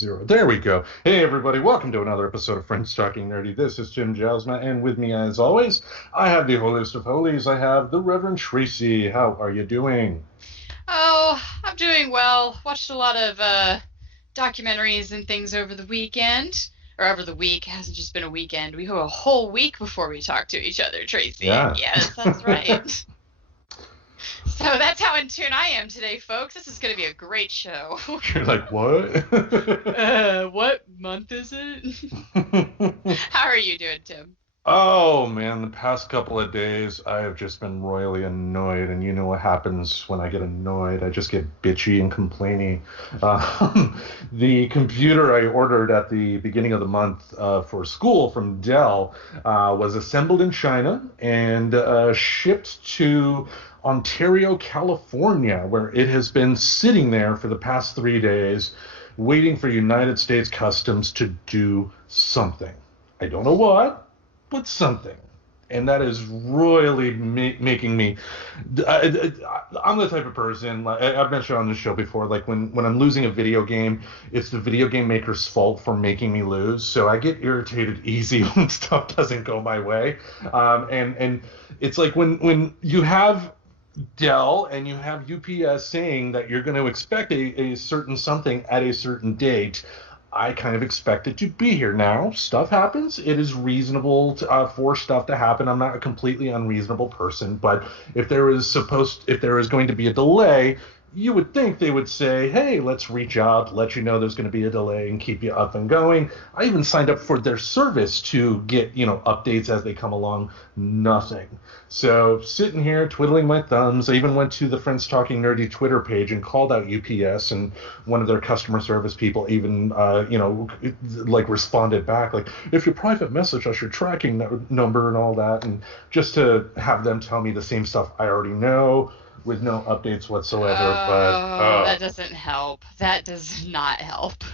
0. There we go. Hey, everybody. Welcome to another episode of Friends Talking Nerdy. This is Jim Jasma, and with me, as always, I have the holiest of holies. I have the Reverend Tracy. How are you doing? Oh, I'm doing well. Watched a lot of documentaries and things over the weekend. Or over the week. It hasn't just been a weekend. We have a whole week before we talk to each other, Tracy. Yeah. Yes, that's right. So that's how in tune I am today, folks. This is going to be a great show. You're like, what? What month is it? How are you doing, Tim? Oh, man, the past couple of days, I have just been royally annoyed, and you know what happens when I get annoyed. I just get bitchy and complaining. The computer I ordered at the beginning of the month for school from Dell was assembled in China and shipped to Ontario, California, where it has been sitting there for the past 3 days, waiting for United States Customs to do something. I don't know what, but something. And that is royally making me. I'm the type of person, like I've mentioned on this show before, like when I'm losing a video game, it's the video game maker's fault for making me lose. So I get irritated easy when stuff doesn't go my way. And it's like when you have Dell and you have UPS saying that you're going to expect a certain something at a certain date. I kind of expect it to be here now. Stuff happens. It is reasonable for stuff to happen. I'm not a completely unreasonable person, but if there is going to be a delay, you would think they would say, hey, let's reach out, let you know there's going to be a delay and keep you up and going. I even signed up for their service to get, updates as they come along. Nothing. So sitting here twiddling my thumbs. I even went to the Friends Talking Nerdy Twitter page and called out UPS, and one of their customer service people even, responded back, like, if you private message us your tracking number and all that, and just to have them tell me the same stuff I already know, with no updates whatsoever. Oh, that doesn't help. That does not help.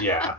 Yeah.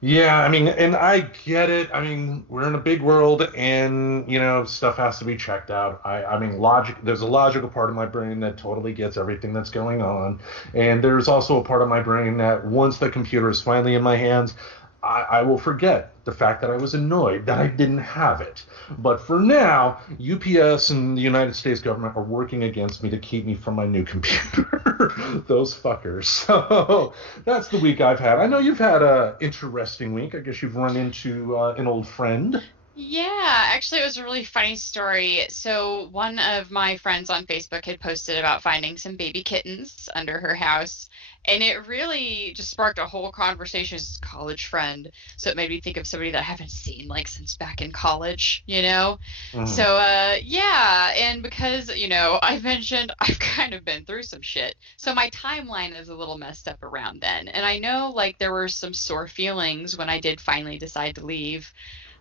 Yeah, I mean, and I get it. I mean, we're in a big world and, stuff has to be checked out. I mean, there's a logical part of my brain that totally gets everything that's going on. And there's also a part of my brain that once the computer is finally in my hands, I will forget the fact that I was annoyed that I didn't have it. But for now, UPS and the United States government are working against me to keep me from my new computer. Those fuckers. So that's the week I've had. I know you've had an interesting week. I guess you've run into an old friend. Yeah, actually, it was a really funny story. So, one of my friends on Facebook had posted about finding some baby kittens under her house, and it really just sparked a whole conversation with a college friend. So, it made me think of somebody that I haven't seen like since back in college. So, Mhm. yeah, and because, I mentioned I've kind of been through some shit. So, my timeline is a little messed up around then. And I know like there were some sore feelings when I did finally decide to leave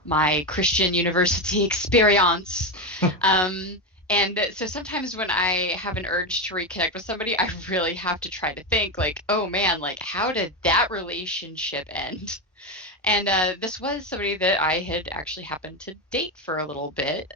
my Christian university experience. And so sometimes when I have an urge to reconnect with somebody, I really have to try to think like, oh man, like how did that relationship end? And this was somebody that I had actually happened to date for a little bit.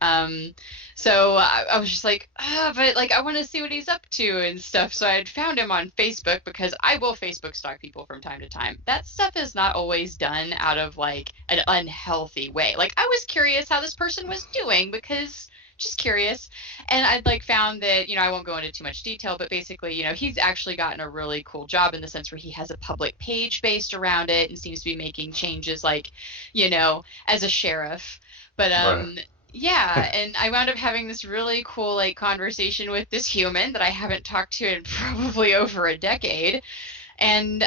So I was just like, but like I want to see what he's up to and stuff. So I had found him on Facebook because I will Facebook stalk people from time to time. That stuff is not always done out of like an unhealthy way. Like I was curious how this person was doing because just curious. And I'd like found that, I won't go into too much detail, but basically, he's actually gotten a really cool job in the sense where he has a public page based around it and seems to be making changes like, as a sheriff. But Right. yeah, and I wound up having this really cool like conversation with this human that I haven't talked to in probably over a decade. And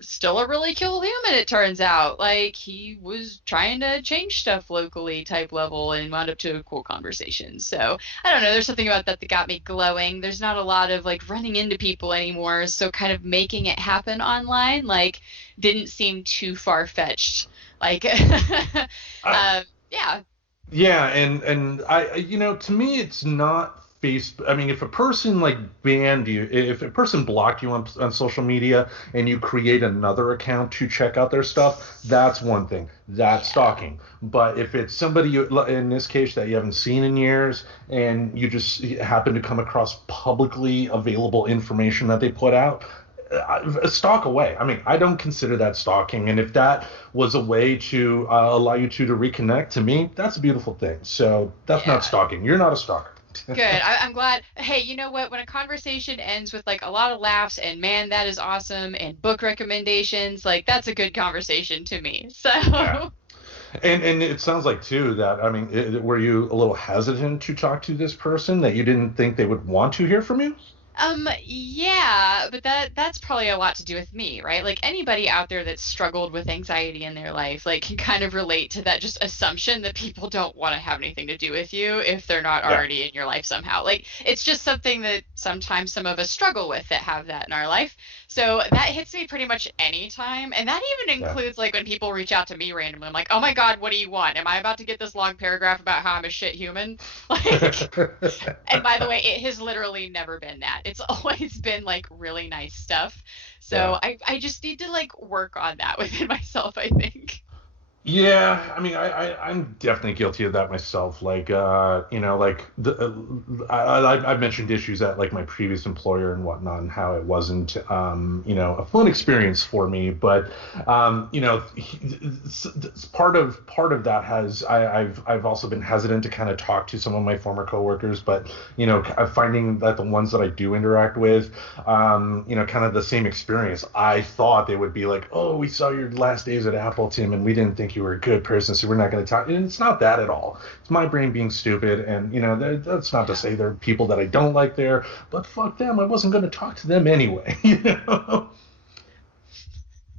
still a really cool human, it turns out. Like, he was trying to change stuff locally type level and wound up to a cool conversation. So, I don't know, there's something about that that got me glowing. There's not a lot of, like, running into people anymore, so kind of making it happen online, like, didn't seem too far-fetched. Like, I, yeah. Yeah, and to me, it's not Facebook. I mean, if a person like banned you, if a person blocked you on social media and you create another account to check out their stuff, that's one thing. That's Yeah. stalking. But if it's somebody in this case that you haven't seen in years and you just happen to come across publicly available information that they put out, stalk away. I mean, I don't consider that stalking. And if that was a way to allow you two to reconnect, to me, that's a beautiful thing. So that's not Yeah. stalking. You're not a stalker. Good. I'm glad. Hey, you know what? When a conversation ends with like a lot of laughs and man, that is awesome, and book recommendations, like that's a good conversation to me. So, Yeah. And it sounds like too that, I mean, were you a little hesitant to talk to this person, that you didn't think they would want to hear from you? yeah, but that's probably a lot to do with me, right? Like anybody out there that's struggled with anxiety in their life, like can kind of relate to that just assumption that people don't want to have anything to do with you if they're not Yeah. already in your life somehow. Like it's just something that sometimes some of us struggle with that have that in our life. So that hits me pretty much any time, and that even Yeah. includes like when people reach out to me randomly. I'm like, "Oh my God, what do you want? Am I about to get this long paragraph about how I'm a shit human?" Like and by the way, it has literally never been that. It's always been like really nice stuff. So Yeah. I just need to like work on that within myself, I think. Yeah, I mean, I'm definitely guilty of that myself. Like, like I've mentioned issues at like my previous employer and whatnot, and how it wasn't, a fun experience for me. But, part of that has I've also been hesitant to kind of talk to some of my former coworkers, but finding that the ones that I do interact with, kind of the same experience. I thought they would be like, oh, we saw your last days at Apple, Tim, and we didn't think you were a good person, so we're not going to talk. And it's not that at all. It's my brain being stupid, and that's not to Yeah. say there are people that I don't like there, but fuck them. I wasn't going to talk to them anyway.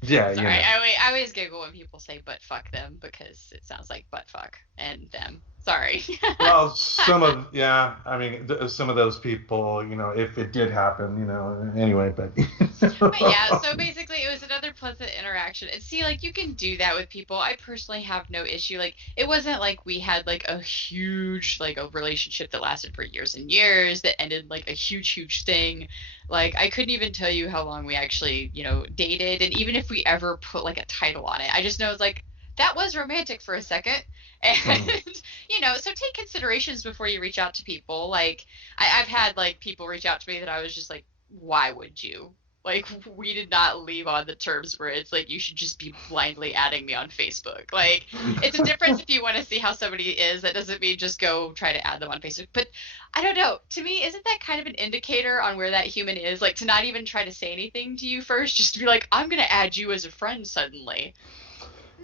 Yeah, Sorry, I always giggle when people say "but fuck them" because it sounds like "butt fuck" and them. Sorry. Well, yeah, I mean, some of those people, if it did happen, anyway, but. But yeah, so basically it was another pleasant interaction. And see, like you can do that with people. I personally have no issue. Like it wasn't like we had like a huge like a relationship that lasted for years and years that ended like a huge thing. Like I couldn't even tell you how long we actually, dated, and even if we ever put like a title on it. I just know it's like that was romantic for a second. Mhm. And so take considerations before you reach out to people. Like I've had like people reach out to me that I was just like, why would you? Like, we did not leave on the terms where it's like you should just be blindly adding me on Facebook. Like, it's a difference if you want to see how somebody is. That doesn't mean just go try to add them on Facebook. But I don't know. To me, isn't that kind of an indicator on where that human is? Like, to not even try to say anything to you first, just to be like, I'm going to add you as a friend suddenly.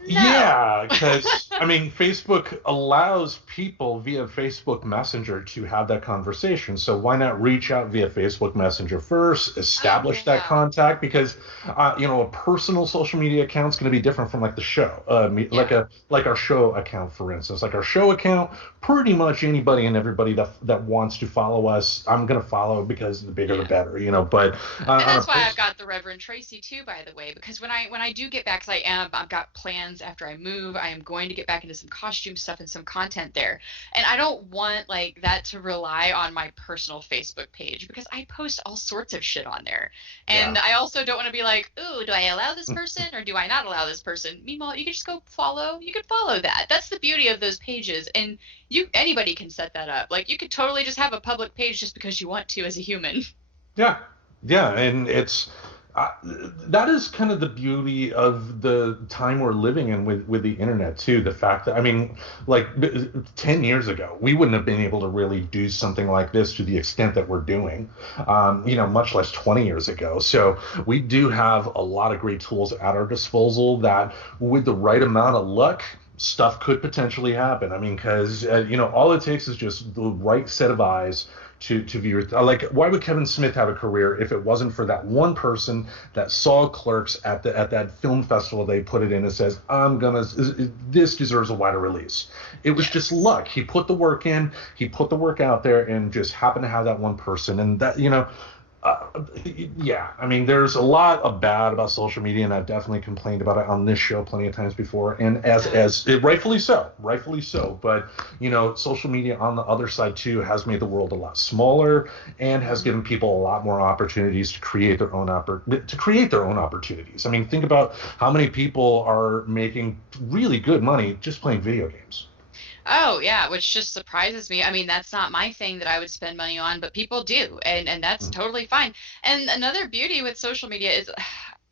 No. Yeah, because I mean, Facebook allows people via Facebook Messenger to have that conversation. So why not reach out via Facebook Messenger first, Oh, establish that yeah. contact? Because a personal social media account is going to be different from like the show, Yeah. like our show account, for instance. Like our show account, pretty much anybody and everybody that wants to follow us, I'm going to follow, because the bigger the Yeah. better. But And on a that's why I've person, got the Reverend Tracy too, by the way, because when I do get back, because I've got plans after I move. I am going to get back into some costume stuff and some content there, and I don't want like that to rely on my personal Facebook page because I post all sorts of shit on there, yeah. and I also don't want to be like, ooh, do I allow this person or do I not allow this person? Meanwhile, you can just go follow. You can follow that. That's the beauty of those pages, and anybody can set that up. Like you could totally just have a public page just because you want to as a human. Yeah, yeah, and uh, that is kind of the beauty of the time we're living in with the internet too. The fact that, I mean, like 10 years ago, we wouldn't have been able to really do something like this to the extent that we're doing, much less 20 years ago. So we do have a lot of great tools at our disposal that, with the right amount of luck, stuff could potentially happen. I mean, because all it takes is just the right set of eyes to view it. Like, why would Kevin Smith have a career if it wasn't for that one person that saw Clerks at that film festival? They put it in and says, this deserves a wider release. It was just Yes. luck. He put the work in, he put the work out there, and just happened to have that one person. And that, uh, yeah, I mean, there's a lot of bad about social media, and I've definitely complained about it on this show plenty of times before, and Yeah. as it, rightfully so, rightfully so. But social media on the other side too has made the world a lot smaller, and has Mhm. given people a lot more opportunities to create their own opportunities. I mean, think about how many people are making really good money just playing video games. Oh yeah, which just surprises me. I mean, that's not my thing that I would spend money on, but people do, and that's totally fine. And another beauty with social media is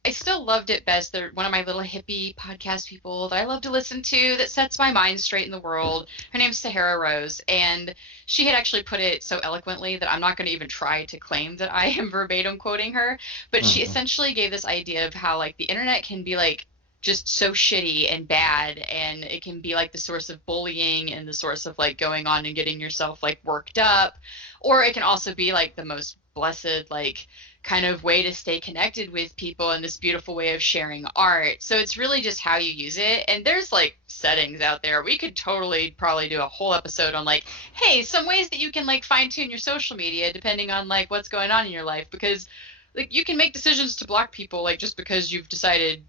I still loved it best. They're one of my little hippie podcast people that I love to listen to that sets my mind straight in the world. Her name's Sahara Rose, and she had actually put it so eloquently that I'm not going to even try to claim that I am verbatim quoting her, but she Mhm. essentially gave this idea of how like the internet can be like just so shitty and bad, and it can be like the source of bullying and the source of like going on and getting yourself like worked up, or it can also be like the most blessed like kind of way to stay connected with people and this beautiful way of sharing art. So it's really just how you use it, and there's like settings out there. We could totally probably do a whole episode on like, hey, some ways that you can like fine tune your social media depending on like what's going on in your life, because like you can make decisions to block people like just because you've decided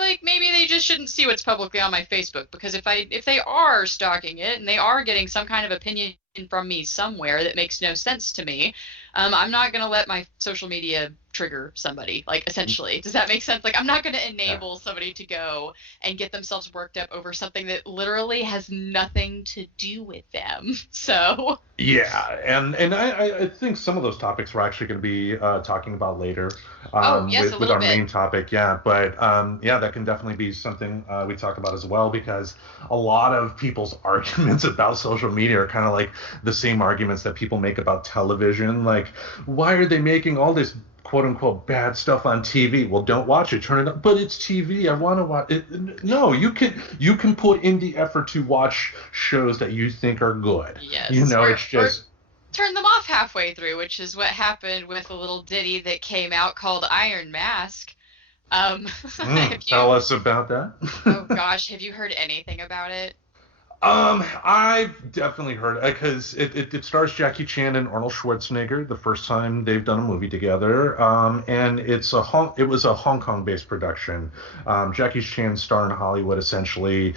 like maybe they just shouldn't see what's publicly on my Facebook, because if they are stalking it and they are getting some kind of opinion from me somewhere that makes no sense to me, I'm not gonna let my social media trigger somebody. Like essentially, does that make sense? Like I'm not gonna Yeah. enable somebody to go and get themselves worked up over something that literally has nothing to do with them. So. Yeah, and I think some of those topics we're actually going to be talking about later Oh yes, a with little our bit. main topic. Yeah, but yeah, that can definitely be something we talk about as well, because a lot of people's arguments about social media are kind of like the same arguments that people make about television. Like, why are they making all this quote unquote bad stuff on TV? Well, don't watch it. Turn it up. But it's TV. I want to watch it. No, you can put in the effort to watch shows that you think are good. Yes, It's or just turn them off halfway through, which is what happened with a little ditty that came out called Iron Mask. Have you, tell us about oh that. gosh, have you heard anything about it? I've definitely heard it because it stars Jackie Chan and Arnold Schwarzenegger, the first time they've done a movie together. And it was a Hong Kong based production. Jackie Chan's star in Hollywood essentially,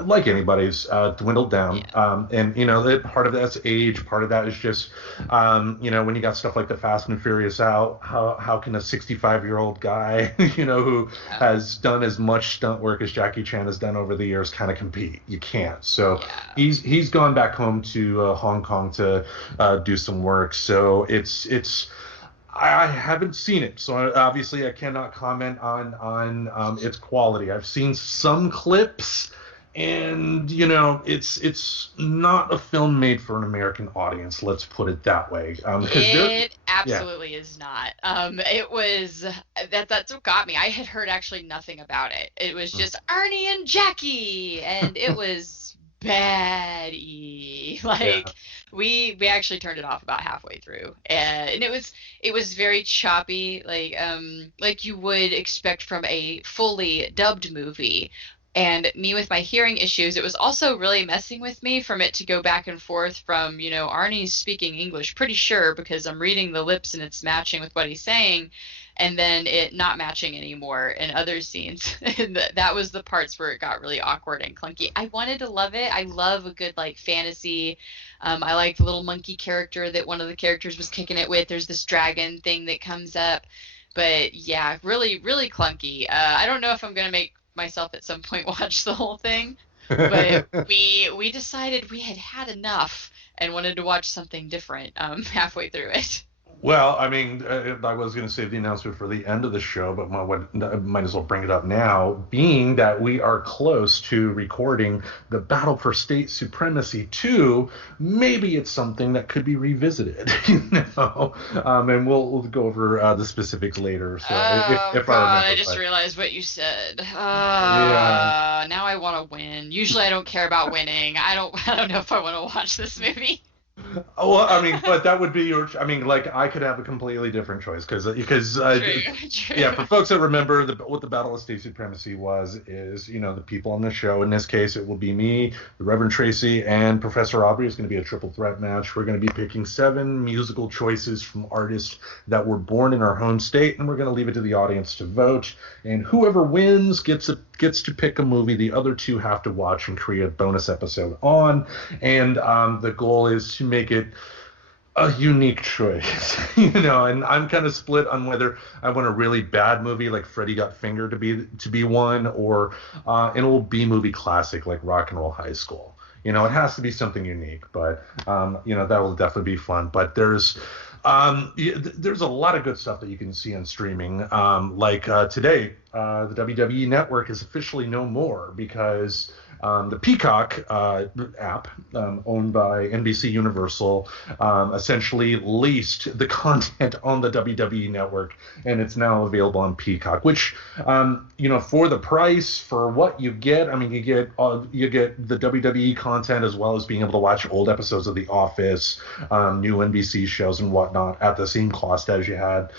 like anybody's, dwindled down. Yeah. And part of that's age, part of that is just, when you got stuff like the Fast and Furious out, how can a 65-year-old guy, who Yeah. has done as much stunt work as Jackie Chan has done over the years kind of compete? You can't. So Yeah. he's gone back home to Hong Kong to do some work. So it's I haven't seen it, so obviously I cannot comment on its quality. I've seen some clips, and it's not a film made for an American audience. Let's put it that way. Because It yeah. absolutely is not. It was that's what got me. I had heard actually nothing about it. It was just Arnie and Jackie, and it was bad. Yeah. Like we actually turned it off about halfway through, and it was very choppy, like you would expect from a fully dubbed movie. And me with my hearing issues, it was also really messing with me from it to go back and forth from, Arnie's speaking English, pretty sure, because I'm reading the lips and it's matching with what he's saying, and then it not matching anymore in other scenes. And that was the parts where it got really awkward and clunky. I wanted to love it. I love a good, like, fantasy. I like the little monkey character that one of the characters was kicking it with. There's this dragon thing that comes up. But yeah, really, really clunky. I don't know if I'm gonna make myself at some point watch the whole thing, but we decided we had had enough and wanted to watch something different halfway through it. Well, I mean, I was going to save the announcement for the end of the show, but might as well bring it up now, being that we are close to recording the Battle for State Supremacy 2. Maybe it's something that could be revisited, and we'll go over the specifics later. So Oh if I God, I remember, just but realized what you said. yeah. Now I want to win. Usually I don't care about winning. I don't know if I want to watch this movie. Oh, well, I mean, but that would be your. I mean, like I could have a completely different choice because True, yeah, true. for folks that remember what the Battle of State Supremacy was is the people on the show. In this case, it will be me, the Reverend Tracy, and Professor Aubrey. It's going to be a triple threat match. We're going to be picking 7 musical choices from artists that were born in our home state, and we're going to leave it to the audience to vote. And whoever wins gets to pick a movie the other 2 have to watch and create a bonus episode on. And the goal is to make it a unique choice, and I'm kind of split on whether I want a really bad movie like Freddy Got Fingered to be one, or an old B movie classic like Rock and Roll High School. It has to be something unique, but that will definitely be fun. But there's a lot of good stuff that you can see on streaming. Today, the WWE Network is officially no more because the Peacock app, owned by NBCUniversal, essentially leased the content on the WWE Network, and it's now available on Peacock. Which, for the price, for what you get, I mean, you get the WWE content as well as being able to watch old episodes of The Office, new NBC shows and whatnot at the same cost as you had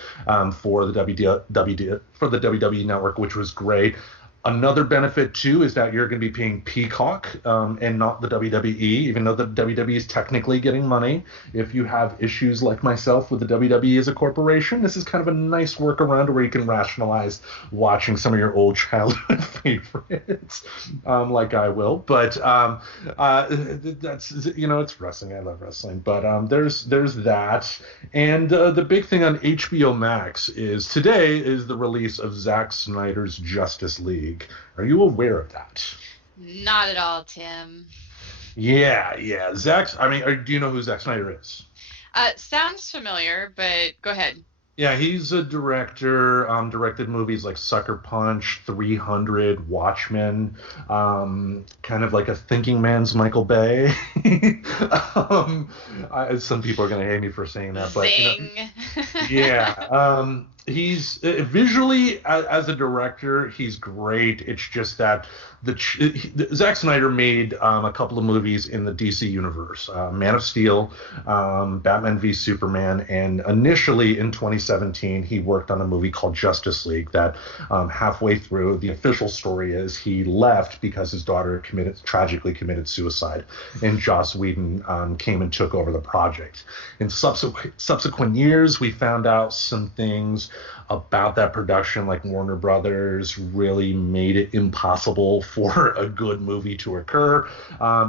for the WWE Network, which was great. Another benefit, too, is that you're going to be paying Peacock and not the WWE, even though the WWE is technically getting money. If you have issues like myself with the WWE as a corporation, this is kind of a nice workaround where you can rationalize watching some of your old childhood favorites, like I will. But that's, it's wrestling. I love wrestling. But there's that. And the big thing on HBO Max is today is the release of Zack Snyder's Justice League. Are you aware of that? Not at all, Tim. Yeah. Do you know who Zack Snyder is? Sounds familiar, but go ahead. Yeah, he's a director, directed movies like Sucker Punch, 300, Watchmen, kind of like a thinking man's Michael Bay. Some people are going to hate me for saying that, but Zing. Yeah. He's visually as a director, he's great. It's just that Zack Snyder made a couple of movies in the DC universe, Man of Steel, Batman v Superman, and initially in 2017 he worked on a movie called Justice League that halfway through, the official story is he left because his daughter tragically committed suicide, and Joss Whedon came and took over the project. In subsequent years, we found out some things about that production, like Warner Brothers really made it impossible for a good movie to occur,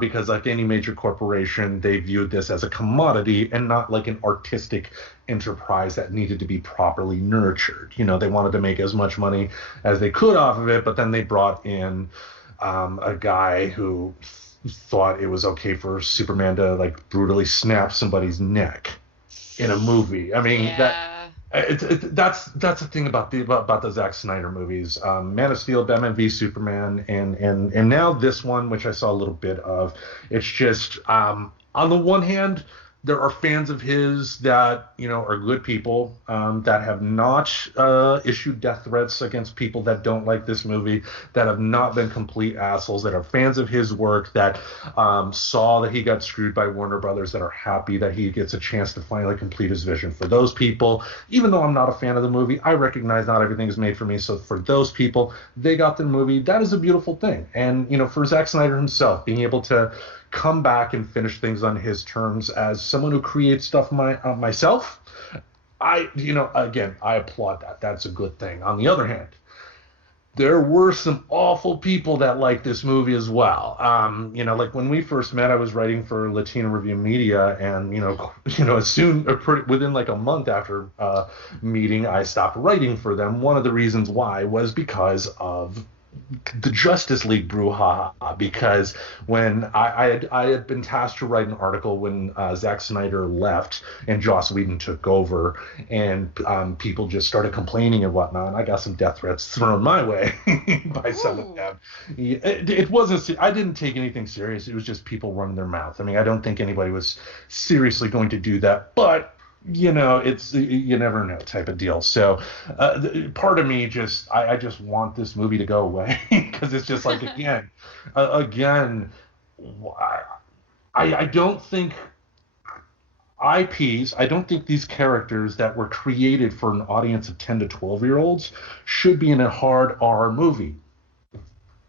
because like any major corporation, they viewed this as a commodity and not like an artistic enterprise that needed to be properly nurtured. They wanted to make as much money as they could off of it, but then they brought in a guy who thought it was okay for Superman to like brutally snap somebody's neck in a movie. I mean, that's the thing about the Zack Snyder movies, Man of Steel, Batman v Superman, and now this one, which I saw a little bit of. It's just on the one hand, there are fans of his that are good people that have not issued death threats against people that don't like this movie, that have not been complete assholes, that are fans of his work, that saw that he got screwed by Warner Brothers, that are happy that he gets a chance to finally complete his vision. For those people, even though I'm not a fan of the movie, I recognize not everything is made for me. So for those people, they got the movie. That is a beautiful thing. And for Zack Snyder himself, being able to come back and finish things on his terms as someone who creates stuff myself, I applaud that. That's a good thing. On the other hand, there were some awful people that liked this movie as well. Like when we first met, I was writing for Latino Review Media, and within like a month after meeting, I stopped writing for them. One of the reasons why was because of the Justice League brouhaha, because when I had been tasked to write an article when Zack Snyder left and Joss Whedon took over, and people just started complaining and whatnot, and I got some death threats thrown my way by some of them. It wasn't, I didn't take anything serious. It was just people running their mouth. I mean, I don't think anybody was seriously going to do that, but it's you never know type of deal. So part of me I just want this movie to go away, because it's just like, again, I don't think IPs, I don't think these characters that were created for an audience of 10 to 12-year-olds should be in a hard R movie.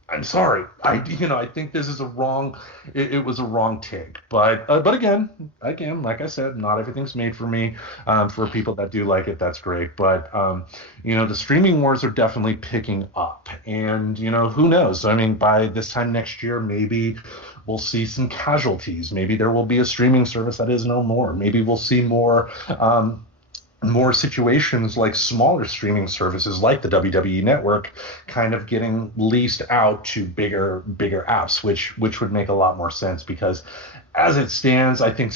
I'm sorry. I think this is it was a wrong take. But again, like I said, not everything's made for me. For people that do like it, that's great. But the streaming wars are definitely picking up, and who knows? I mean, by this time next year, maybe we'll see some casualties. Maybe there will be a streaming service that is no more. Maybe we'll see more more situations like smaller streaming services like the WWE Network kind of getting leased out to bigger apps, which would make a lot more sense because as it stands, I think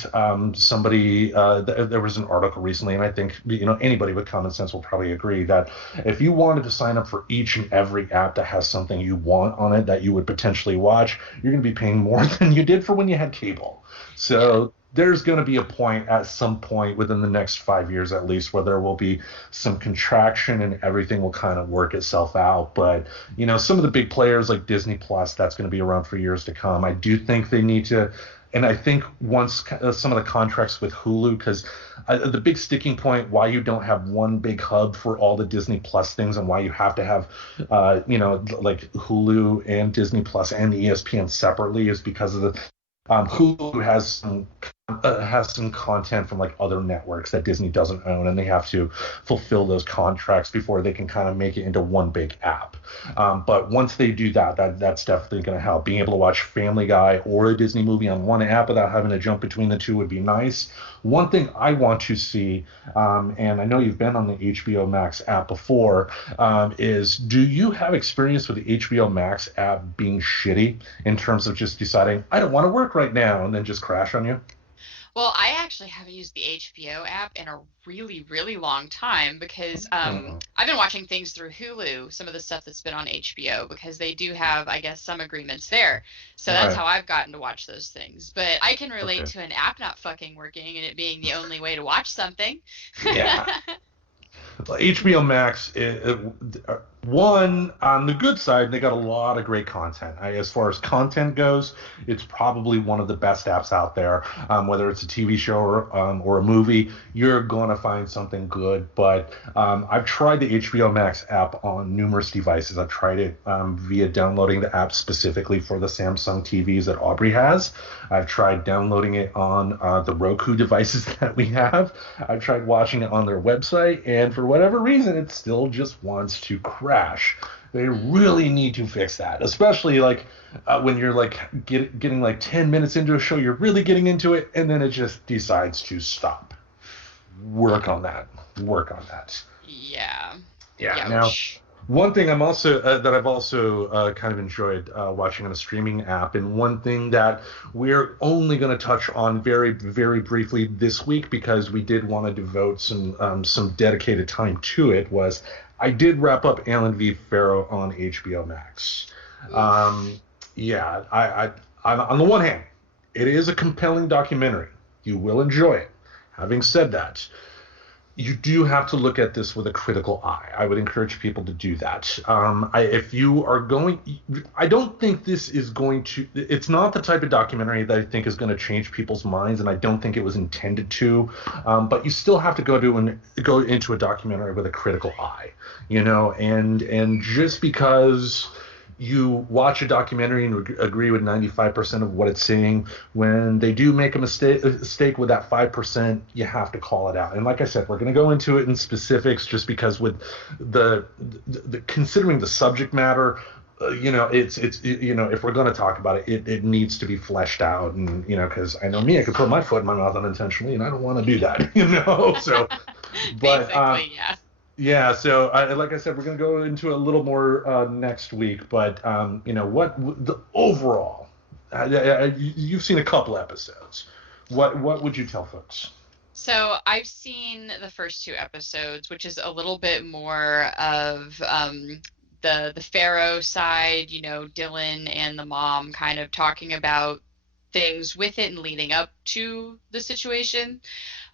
somebody there was an article recently, and I think anybody with common sense will probably agree that if you wanted to sign up for each and every app that has something you want on it that you would potentially watch, you're going to be paying more than you did for when you had cable. So there's going to be a point at some point within the next 5 years at least where there will be some contraction and everything will kind of work itself out. But some of the big players like Disney Plus, that's going to be around for years to come. I do think they need to. And I think once some of the contracts with Hulu, because the big sticking point why you don't have one big hub for all the Disney Plus things and why you have to have, like Hulu and Disney Plus and ESPN separately is because of the Hulu has some content from like other networks that Disney doesn't own, and they have to fulfill those contracts before they can kind of make it into one big app. But once they do that's definitely going to help. Being able to watch Family Guy or a Disney movie on one app without having to jump between the two would be nice. One thing I want to see, and I know you've been on the HBO Max app before, is do you have experience with the HBO Max app being shitty in terms of just deciding, I don't want to work right now, and then just crash on you? Well, I actually haven't used the HBO app in a really, really long time because Hmm. I've been watching things through Hulu, some of the stuff that's been on HBO, because they do have, I guess, some agreements there. So that's Right. how I've gotten to watch those things. But I can relate Okay. to an app not fucking working and it being the only way to watch something. Yeah. HBO Max, one on the good side, they got a lot of great content. As far as content goes, it's probably one of the best apps out there. Whether it's a TV show or a movie, you're gonna find something good. But I've tried the HBO Max app on numerous devices. I've tried it via downloading the app specifically for the Samsung TVs that Aubrey has. I've tried downloading it on the Roku devices that we have. I've tried watching it on their website, and for whatever reason, it still just wants to crash. They really need to fix that, especially like when you're like getting like 10 minutes into a show, you're really getting into it, and then it just decides to stop. Work on that. Work on that. Yeah. Yeah. Now, Youch. one thing I'm also that I've also kind of enjoyed watching on a streaming app, and one thing that we're only going to touch on very, very briefly this week because we did want to devote some dedicated time to it, was I did wrap up Allen V Farrow on HBO Max. Oof. Yeah, on the one hand, it is a compelling documentary. You will enjoy it. Having said that, you do have to look at this with a critical eye. I would encourage people to do that. If you are going, I don't think this is going to. It's not the type of documentary that I think is going to change people's minds, and I don't think it was intended to. But you still have to go into a documentary with a critical eye, and just because you watch a documentary and agree with 95% of what it's saying, when they do make a mistake with that 5%, you have to call it out. And like I said, we're going to go into it in specifics just because with the considering the subject matter, it's if we're going to talk about it needs to be fleshed out. And because I know me, I could put my foot in my mouth unintentionally, and I don't want to do that. So but Basically, yeah. yeah, so like I said, we're going to go into a little more next week, but what the overall, you've seen a couple episodes. What would you tell folks? So I've seen the first two episodes, which is a little bit more of the Pharaoh side, Dylan and the mom kind of talking about things with it and leading up to the situation.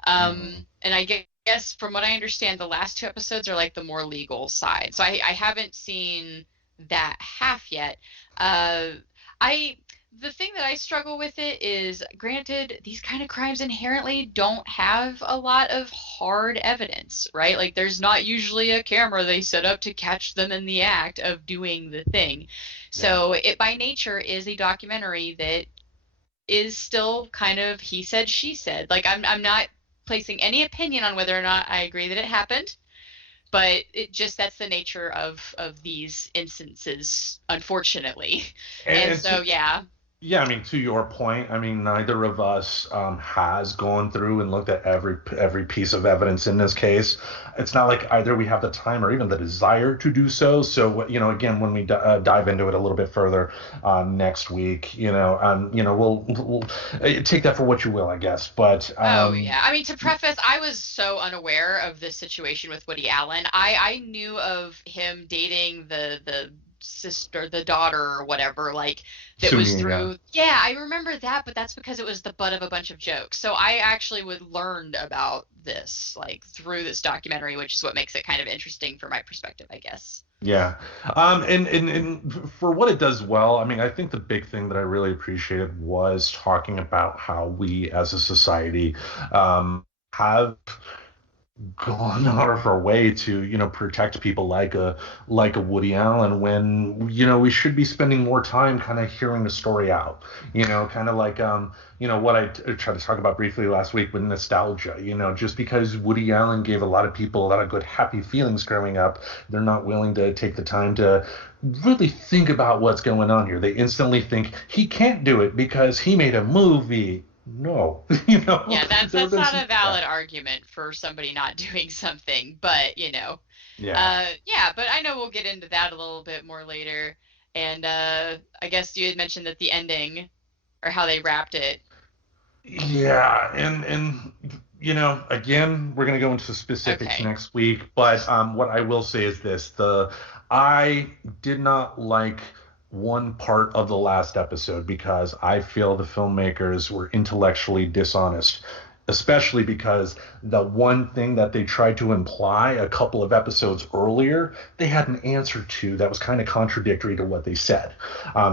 Mm, And I guess from what I understand, the last two episodes are like the more legal side. So I haven't seen that half yet. Uh, I the thing that I struggle with it is, granted, these kind of crimes inherently don't have a lot of hard evidence, right? Like there's not usually a camera they set up to catch them in the act of doing the thing. yeah. So it by nature is a documentary that is still kind of he said she said. Like I'm not placing any opinion on whether or not I agree that it happened, but it just that's the nature of these instances, unfortunately. And, And and so to yeah. Yeah, I mean, to your point, I mean, neither of us has gone through and looked at every piece of evidence in this case. It's not like either we have the time or even the desire to do so. So, again, when we dive into it a little bit further next week, we'll take that for what you will, I guess. But Oh yeah. I mean, to preface, I was so unaware of this situation with Woody Allen. I knew of him dating the sister, the daughter or whatever, like that was Sumi, yeah. through. Yeah, I remember that, but that's because it was the butt of a bunch of jokes. So I actually would learned about this like through this documentary, which is what makes it kind of interesting for my perspective, I guess. Yeah. And for what it does well, I mean, I think the big thing that I really appreciated was talking about how we as a society have gone out of our way to protect people like a Woody Allen when we should be spending more time kind of hearing the story out, kind of like what I tried to talk about briefly last week with nostalgia. Just because Woody Allen gave a lot of people a lot of good happy feelings growing up, they're not willing to take the time to really think about what's going on here. They instantly think he can't do it because he made a movie. No, Yeah, that's there have that's been not some, a valid argument for somebody not doing something, but yeah. yeah, but I know we'll get into that a little bit more later. And I guess you had mentioned that the ending or how they wrapped it. Yeah, and again, we're gonna go into specifics Okay. next week, but what I will say is this: I did not like one part of the last episode because I feel the filmmakers were intellectually dishonest, especially because the one thing that they tried to imply a couple of episodes earlier, they had an answer to that was kind of contradictory to what they said.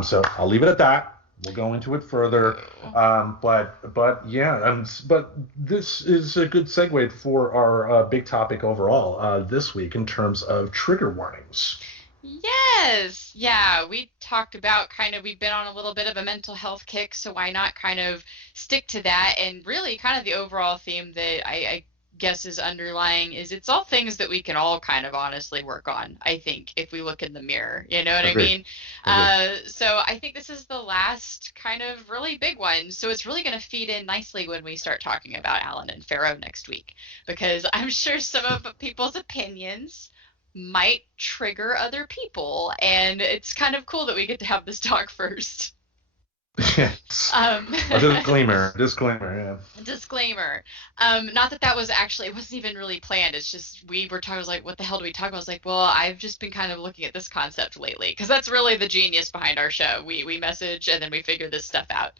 So I'll leave it at that. We'll go into it further. Oh. But yeah, but this is a good segue for our big topic overall this week in terms of trigger warnings. Yes. Yeah, we talked about kind of we've been on a little bit of a mental health kick, so why not kind of stick to that and really kind of the overall theme that I guess is underlying is it's all things that we can all kind of honestly work on, I think, if we look in the mirror. You know what I Agreed. mean? Agreed. So I think this is the last kind of really big one. So it's really going to feed in nicely when we start talking about Allen and Farrow next week, because I'm sure some of people's opinions might trigger other people. And it's kind of cool that we get to have this talk first. Yes. Um, A disclaimer. Disclaimer. Yeah. disclaimer. Not that that was actually, it wasn't even really planned. It's just we were talking, I was like, what the hell do we talk about? I was like, well, I've just been kind of looking at this concept lately because that's really the genius behind our show. We message and then we figure this stuff out.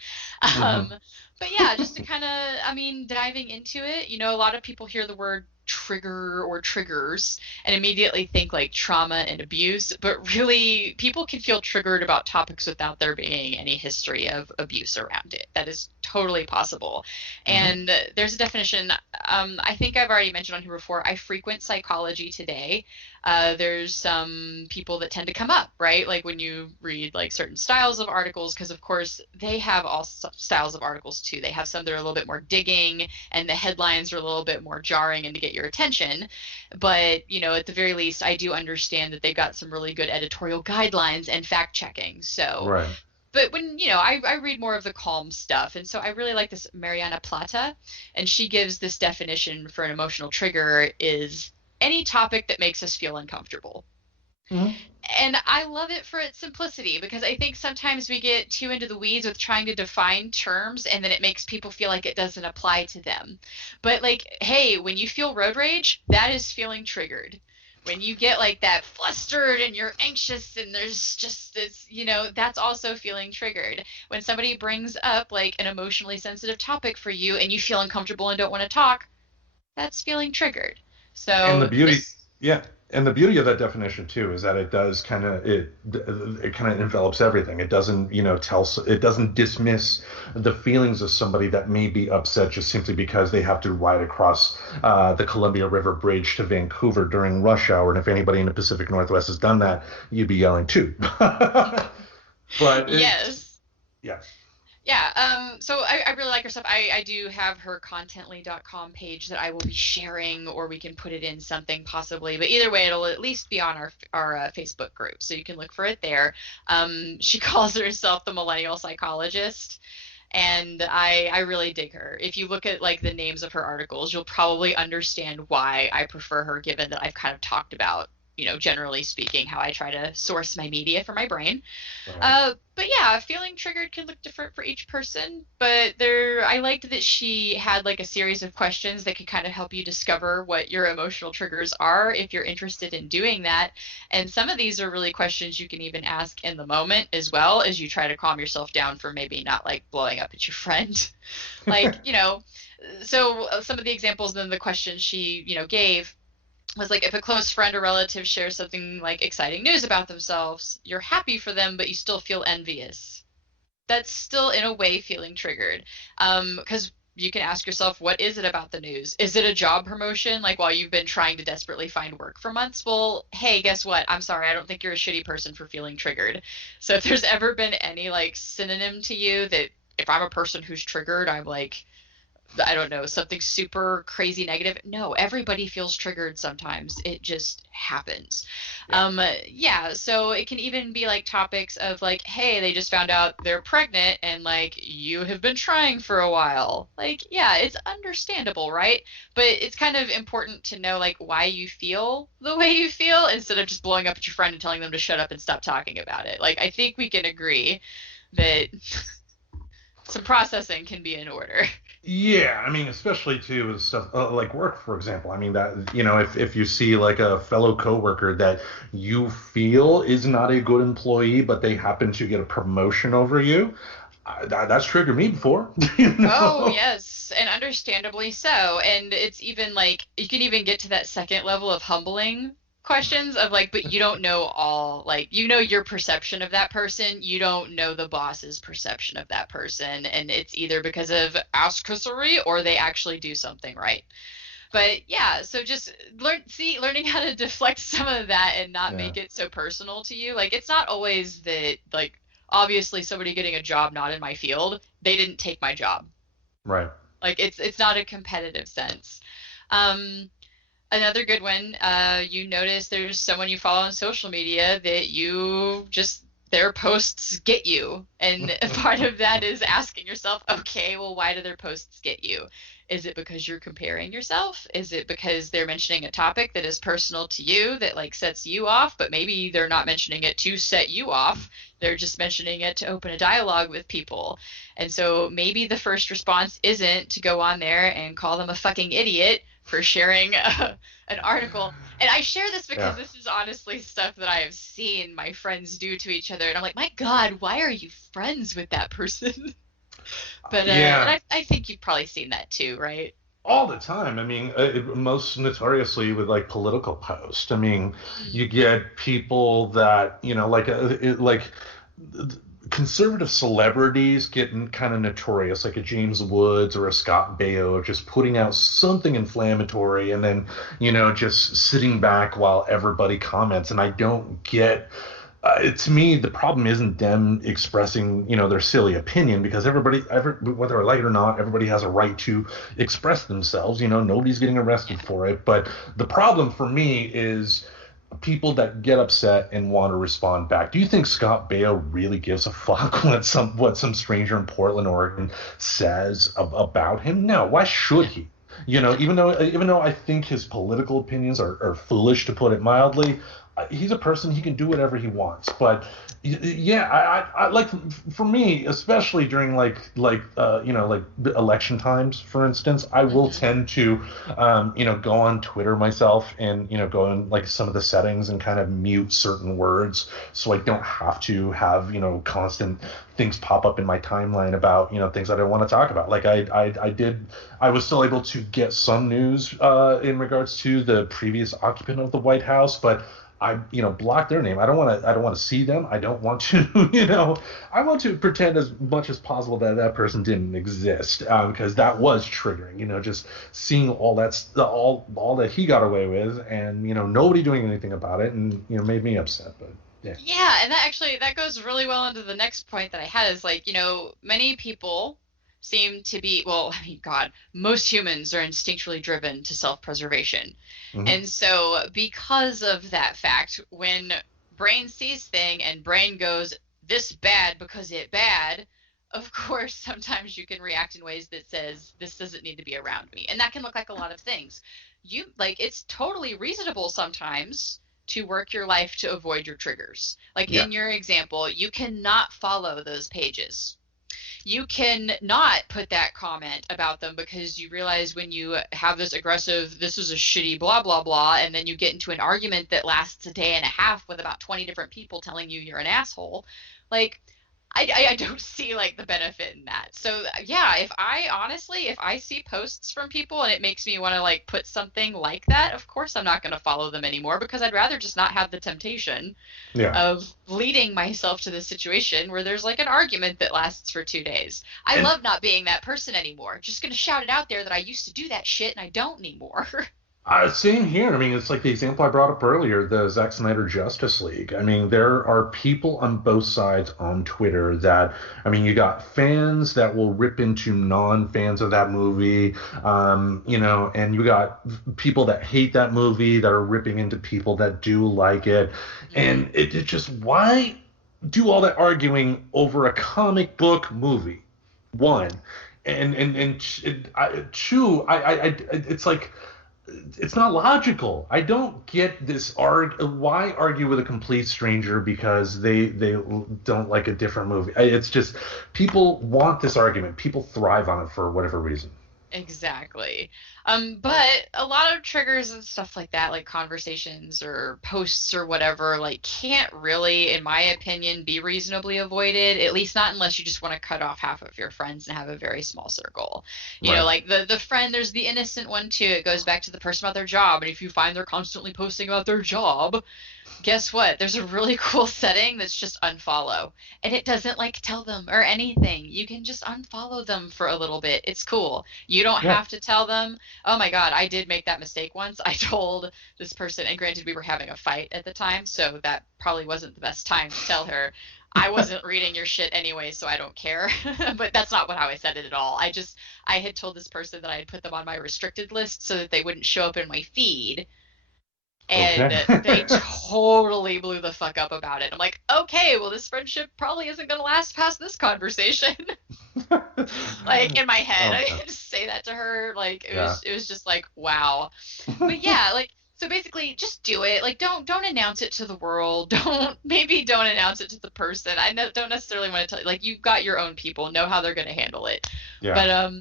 Um, Hmm. but yeah, just to kind of, I mean, diving into it, a lot of people hear the word trigger or triggers and immediately think like trauma and abuse, but really people can feel triggered about topics without there being any history of abuse around it. That is totally possible. Hmm. And there's a definition. I think I've already mentioned on here before. I frequent psychology today. There's some people that tend to come up, right? Like when you read like certain styles of articles, because of course they have all styles of articles too. They have some that are a little bit more digging, and the headlines are a little bit more jarring and to get your attention. But at the very least, I do understand that they've got some really good editorial guidelines and fact checking. So Right. but when I read more of the calm stuff, and so I really like this Mariana Plata, and she gives this definition for an emotional trigger is any topic that makes us feel uncomfortable. Hmm. And I love it for its simplicity because I think sometimes we get too into the weeds with trying to define terms and then it makes people feel like it doesn't apply to them. But like, hey, when you feel road rage, that is feeling triggered. When you get like that flustered and you're anxious and there's just this, that's also feeling triggered. When somebody brings up like an emotionally sensitive topic for you and you feel uncomfortable and don't want to talk, that's feeling triggered. And the So beauty, this, yeah, and the beauty of that definition too is that it does kind of it kind of envelops everything. It doesn't it doesn't dismiss the feelings of somebody that may be upset just simply because they have to ride across the Columbia River Bridge to Vancouver during rush hour. And if anybody in the Pacific Northwest has done that, you'd be yelling too. But yes. yeah. Yeah, so I really like her stuff. I do have her contently.com page that I will be sharing, or we can put it in something possibly. But either way, it'll at least be on our Facebook group, so you can look for it there. She calls herself the millennial psychologist, and I really dig her. If you look at like the names of her articles, you'll probably understand why I prefer her, given that I've kind of talked about, generally speaking, how I try to source my media for my brain. Right. But yeah, feeling triggered can look different for each person. But I liked that she had like a series of questions that could kind of help you discover what your emotional triggers are if you're interested in doing that. And some of these are really questions you can even ask in the moment as well as you try to calm yourself down for maybe not like blowing up at your friend. Like, so some of the examples and the questions she, gave was like, if a close friend or relative shares something like exciting news about themselves, you're happy for them, but you still feel envious. That's still in a way feeling triggered. Because you can ask yourself, what is it about the news? Is it a job promotion? Like while you've been trying to desperately find work for months? Well, hey, guess what? I'm sorry. I don't think you're a shitty person for feeling triggered. So if there's ever been any like synonym to you that if I'm a person who's triggered, I'm like, I don't know, something super crazy negative. No, everybody feels triggered sometimes. It just happens. Yeah. Yeah, so it can even be like topics of like, hey, they just found out they're pregnant and like you have been trying for a while. Like, yeah, it's understandable, right? But it's kind of important to know like why you feel the way you feel instead of just blowing up at your friend and telling them to shut up and stop talking about it. Like, I think we can agree that some processing can be in order. Yeah, I mean, especially too with stuff like work, for example. I mean that if you see like a fellow coworker that you feel is not a good employee, but they happen to get a promotion over you, that's triggered me before. You Oh, know? yes, and understandably so. And it's even like you can even get to that second level of humbling questions of like, but you don't know all, like, your perception of that person. You don't know the boss's perception of that person. And it's either because of ass-kissery or they actually do something right. But yeah, so just learning how to deflect some of that and not Yeah. make it so personal to you. Like, it's not always that, like, obviously somebody getting a job not in my field, they didn't take my job. Right. Like, it's not a competitive sense. Um, Another good one, you notice there's someone you follow on social media that you just their posts get you. And part of that is asking yourself, okay, well, why do their posts get you? Is it because you're comparing yourself? Is it because they're mentioning a topic that is personal to you that like sets you off, but maybe they're not mentioning it to set you off. They're just mentioning it to open a dialogue with people. And so maybe the first response isn't to go on there and call them a fucking idiot for sharing an article. And I share this because Yeah. this is honestly stuff that I have seen my friends do to each other. And I'm like, my God, why are you friends with that person? But, and Yeah. I think you've probably seen that too, right? All the time. I mean, most notoriously with like political posts. I mean, Mm. you get people that like conservative celebrities getting kind of notorious, like a James Woods or a Scott Baio, just putting out something inflammatory and then just sitting back while everybody comments. And I don't get. To me, the problem isn't them expressing, their silly opinion because whether I like it or not, everybody has a right to express themselves. Nobody's getting Yeah. arrested for it. But the problem for me is people that get upset and want to respond back. Do you think Scott Baio really gives a fuck what some stranger in Portland, Oregon says about him? No. Why should Yeah. he? Yeah. Even though I think his political opinions are foolish to put it mildly, he's a person. He can do whatever he wants. But yeah, I like for me, especially during like election times, for instance, I will Hmm. tend to go on Twitter myself and go in like some of the settings and kind of mute certain words so I don't have to have constant things pop up in my timeline about things that I want to talk about. Like I was still able to get some news in regards to the previous occupant of the White House, but I block their name. I don't want to see them. I don't want to I want to pretend as much as possible that that person didn't exist, because that was triggering. Just seeing all that he got away with, and nobody doing anything about it, and made me upset. But Yeah, and that goes really well into the next point that I had is like, many people seem to be, well, I mean, God, most humans are instinctually driven to self-preservation. Hmm. And so because of that fact, when brain sees thing and brain goes, this bad because it bad, of course, sometimes you can react in ways that says, this doesn't need to be around me. And that can look like a lot of things. It's totally reasonable sometimes to work your life to avoid your triggers. Like Yeah. in your example, you cannot follow those pages. You can not put that comment about them because you realize when you have this aggressive, this is a shitty blah, blah, blah, and then you get into an argument that lasts a day and a half with about 20 different people telling you you're an asshole. Like, I don't see like the benefit in that. So yeah, if I see posts from people and it makes me want to like put something like that, of course I'm not going to follow them anymore because I'd rather just not have the temptation Yeah. of leading myself to this situation where there's like an argument that lasts for 2 days. I And love not being that person anymore. Just going to shout it out there that I used to do that shit and I don't anymore. same here. I mean, it's like the example I brought up earlier, the Zack Snyder Justice League. I mean, there are people on both sides on Twitter that, I mean, you got fans that will rip into non-fans of that movie, and you got people that hate that movie that are ripping into people that do like it. And it just, why do all that arguing over a comic book movie? One. Two, it's like, it's not logical. I don't get this why argue with a complete stranger because they don't like a different movie. It's just people want this argument. People thrive on it for whatever reason. Exactly. But a lot of triggers and stuff like that, like conversations or posts or whatever, like can't really, in my opinion, be reasonably avoided, at least not unless you just want to cut off half of your friends and have a very small circle. Right. Like the friend, there's the innocent one too. It goes back to the person about their job. And if you find they're constantly posting about their job, guess what? There's a really cool setting that's just unfollow. And it doesn't like tell them or anything. You can just unfollow them for a little bit. It's cool. You don't Yeah. have to tell them. Oh my God, I did make that mistake once. I told this person, and granted, we were having a fight at the time, so that probably wasn't the best time to tell her. I wasn't reading your shit anyway, so I don't care. But that's not how I said it at all. I had told this person that I had put them on my restricted list so that they wouldn't show up in my feed, and Okay. they totally blew the fuck up about it. I'm like, okay, well, this friendship probably isn't going to last past this conversation. Like in my head, Oh, I God. had to say that to her. Like Yeah. it was just like, wow. But yeah, like so basically, just do it. Like don't announce it to the world. Don't announce it to the person. Don't necessarily want to tell. Like you've got your own people, know how they're going to handle it. Yeah. But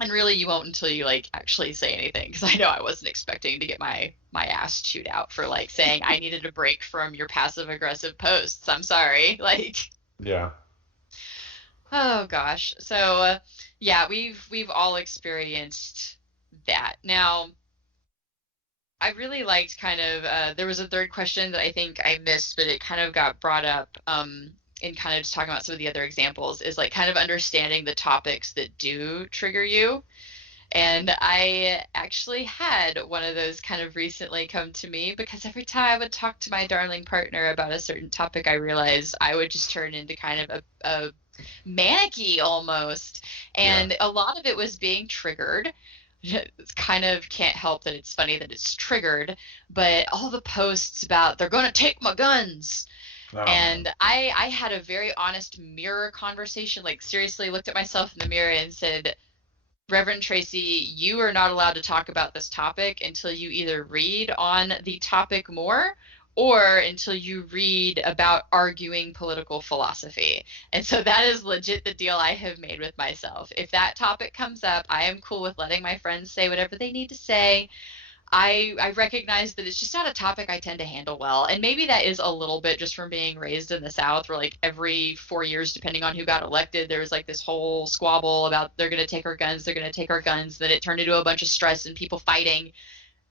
and really, you won't until you like actually say anything. Because I know I wasn't expecting to get my ass chewed out for like saying I needed a break from your passive aggressive posts. I'm sorry. Like, Yeah. oh gosh. So yeah, we've all experienced that. Now, I really liked kind of there was a third question that I think I missed, but it kind of got brought up in kind of just talking about some of the other examples is like kind of understanding the topics that do trigger you. And I actually had one of those kind of recently come to me because every time I would talk to my darling partner about a certain topic, I realized I would just turn into kind of a manicky almost. Yeah. And a lot of it was being triggered. It's kind of can't help that it's funny that it's triggered, but all the posts about they're going to take my guns. Oh man. And I had a very honest mirror conversation, like seriously looked at myself in the mirror and said, Reverend Tracy, you are not allowed to talk about this topic until you either read on the topic more or until you read about arguing political philosophy. And so that is legit the deal I have made with myself. If that topic comes up, I am cool with letting my friends say whatever they need to say. I recognize that it's just not a topic I tend to handle well. And maybe that is a little bit just from being raised in the South, where like every 4 years, depending on who got elected, there was like this whole squabble about they're going to take our guns, they're going to take our guns. Then it turned into a bunch of stress and people fighting,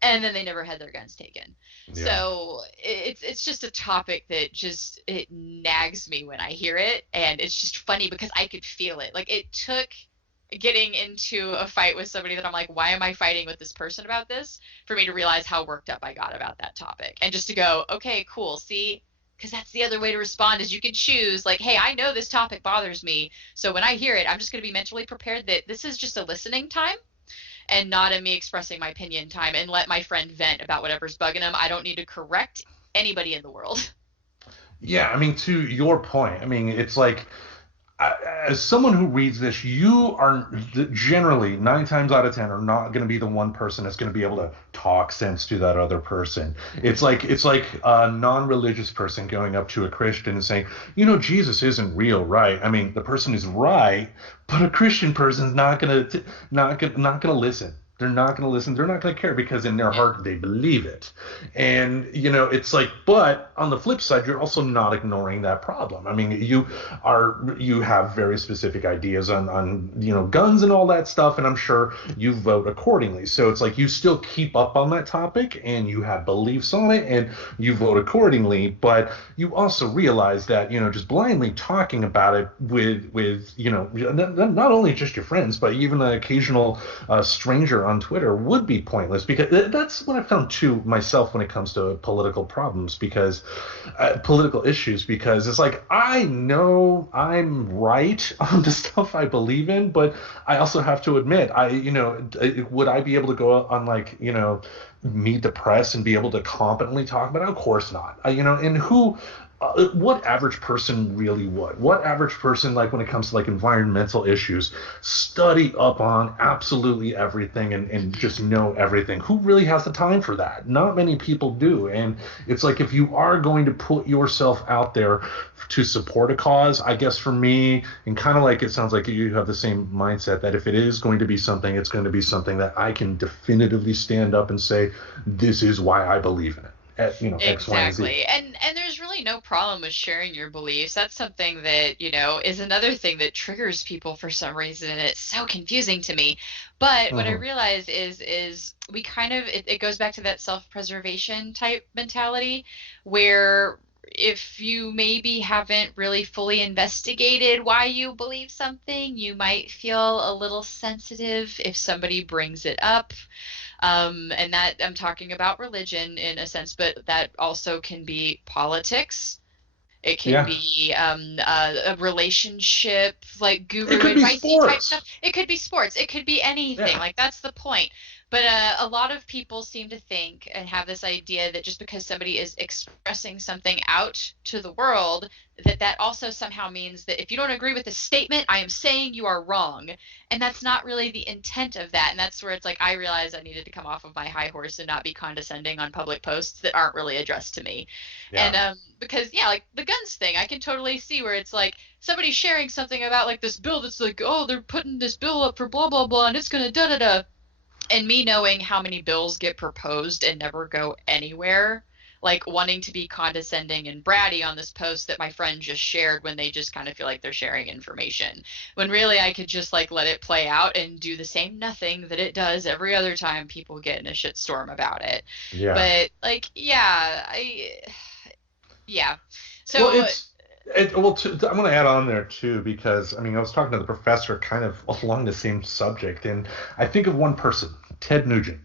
and then they never had their guns taken. Yeah. So it's just a topic that just it nags me when I hear it, and it's just funny because I could feel it. Like it took getting into a fight with somebody that I'm like, why am I fighting with this person about this? For me to realize how worked up I got about that topic. And just to go, okay, cool. See, Because that's the other way to respond, is you can choose, like, hey, I know this topic bothers me, so when I hear it, I'm just going to be mentally prepared that this is just a listening time and not a me expressing my opinion time, and let my friend vent about whatever's bugging them. I don't need to correct anybody in the world. Yeah, I mean, to your point, I mean, it's like, as someone who reads this, you are generally 9 times out of 10 are not going to be the one person that's going to be able to talk sense to that other person. It's like a non-religious person going up to a Christian and saying, Jesus isn't real, right? I mean, the person is right, but a Christian person's not gonna listen. They're not going to listen. They're not going to care because in their Yeah. heart they believe it. And it's like, but on the flip side, you're also not ignoring that problem. I mean, you have very specific ideas on guns and all that stuff, and I'm sure you vote accordingly. So it's like you still keep up on that topic and you have beliefs on it and you vote accordingly, but you also realize that just blindly talking about it with not only just your friends but even an occasional stranger on Twitter would be pointless, because that's what I found too myself when it comes to political problems, because political issues, because it's like, I know I'm right on the stuff I believe in, but I also have to admit, would I be able to go on, like, meet the press and be able to competently talk about it? Of course not. And what average person really would? What average person, like when it comes to like environmental issues, study up on absolutely everything and just know everything? Who really has the time for that? Not many people do. And it's like, if you are going to put yourself out there to support a cause, I guess for me, and kind of like, it sounds like you have the same mindset, that if it is going to be something, it's going to be something that I can definitively stand up and say, this is why I believe in it. At, X, Y, and Z. Exactly. And there's really no problem with sharing your beliefs. That's something that, is another thing that triggers people for some reason, and it's so confusing to me. But what I Mhm. realize is we kind of, it goes back to that self-preservation type mentality, where if you maybe haven't really fully investigated why you believe something, you might feel a little sensitive if somebody brings it up. And that, I'm talking about religion in a sense, but that also can be politics. It can Yeah. be a relationship, like It guru could be advicey type sports. stuff. It could be sports. It could be anything. Yeah. Like, that's the point. But a lot of people seem to think and have this idea that just because somebody is expressing something out to the world, that also somehow means that if you don't agree with the statement, I am saying you are wrong. And that's not really the intent of that. And that's where it's like, I realized I needed to come off of my high horse and not be condescending on public posts that aren't really addressed to me. And Yeah. because yeah, like the guns thing, I can totally see where it's like somebody sharing something about like this bill that's like, oh, they're putting this bill up for blah blah blah, and it's gonna da da da. And me knowing how many bills get proposed and never go anywhere, like wanting to be condescending and bratty on this post that my friend just shared when they just kind of feel like they're sharing information, when really I could just like let it play out and do the same nothing that it does every other time people get in a shitstorm about it. Yeah. But like, yeah. Well, So I'm going to add on there too, because I mean, I was talking to the professor kind of along the same subject, and I think of one person, Ted Nugent.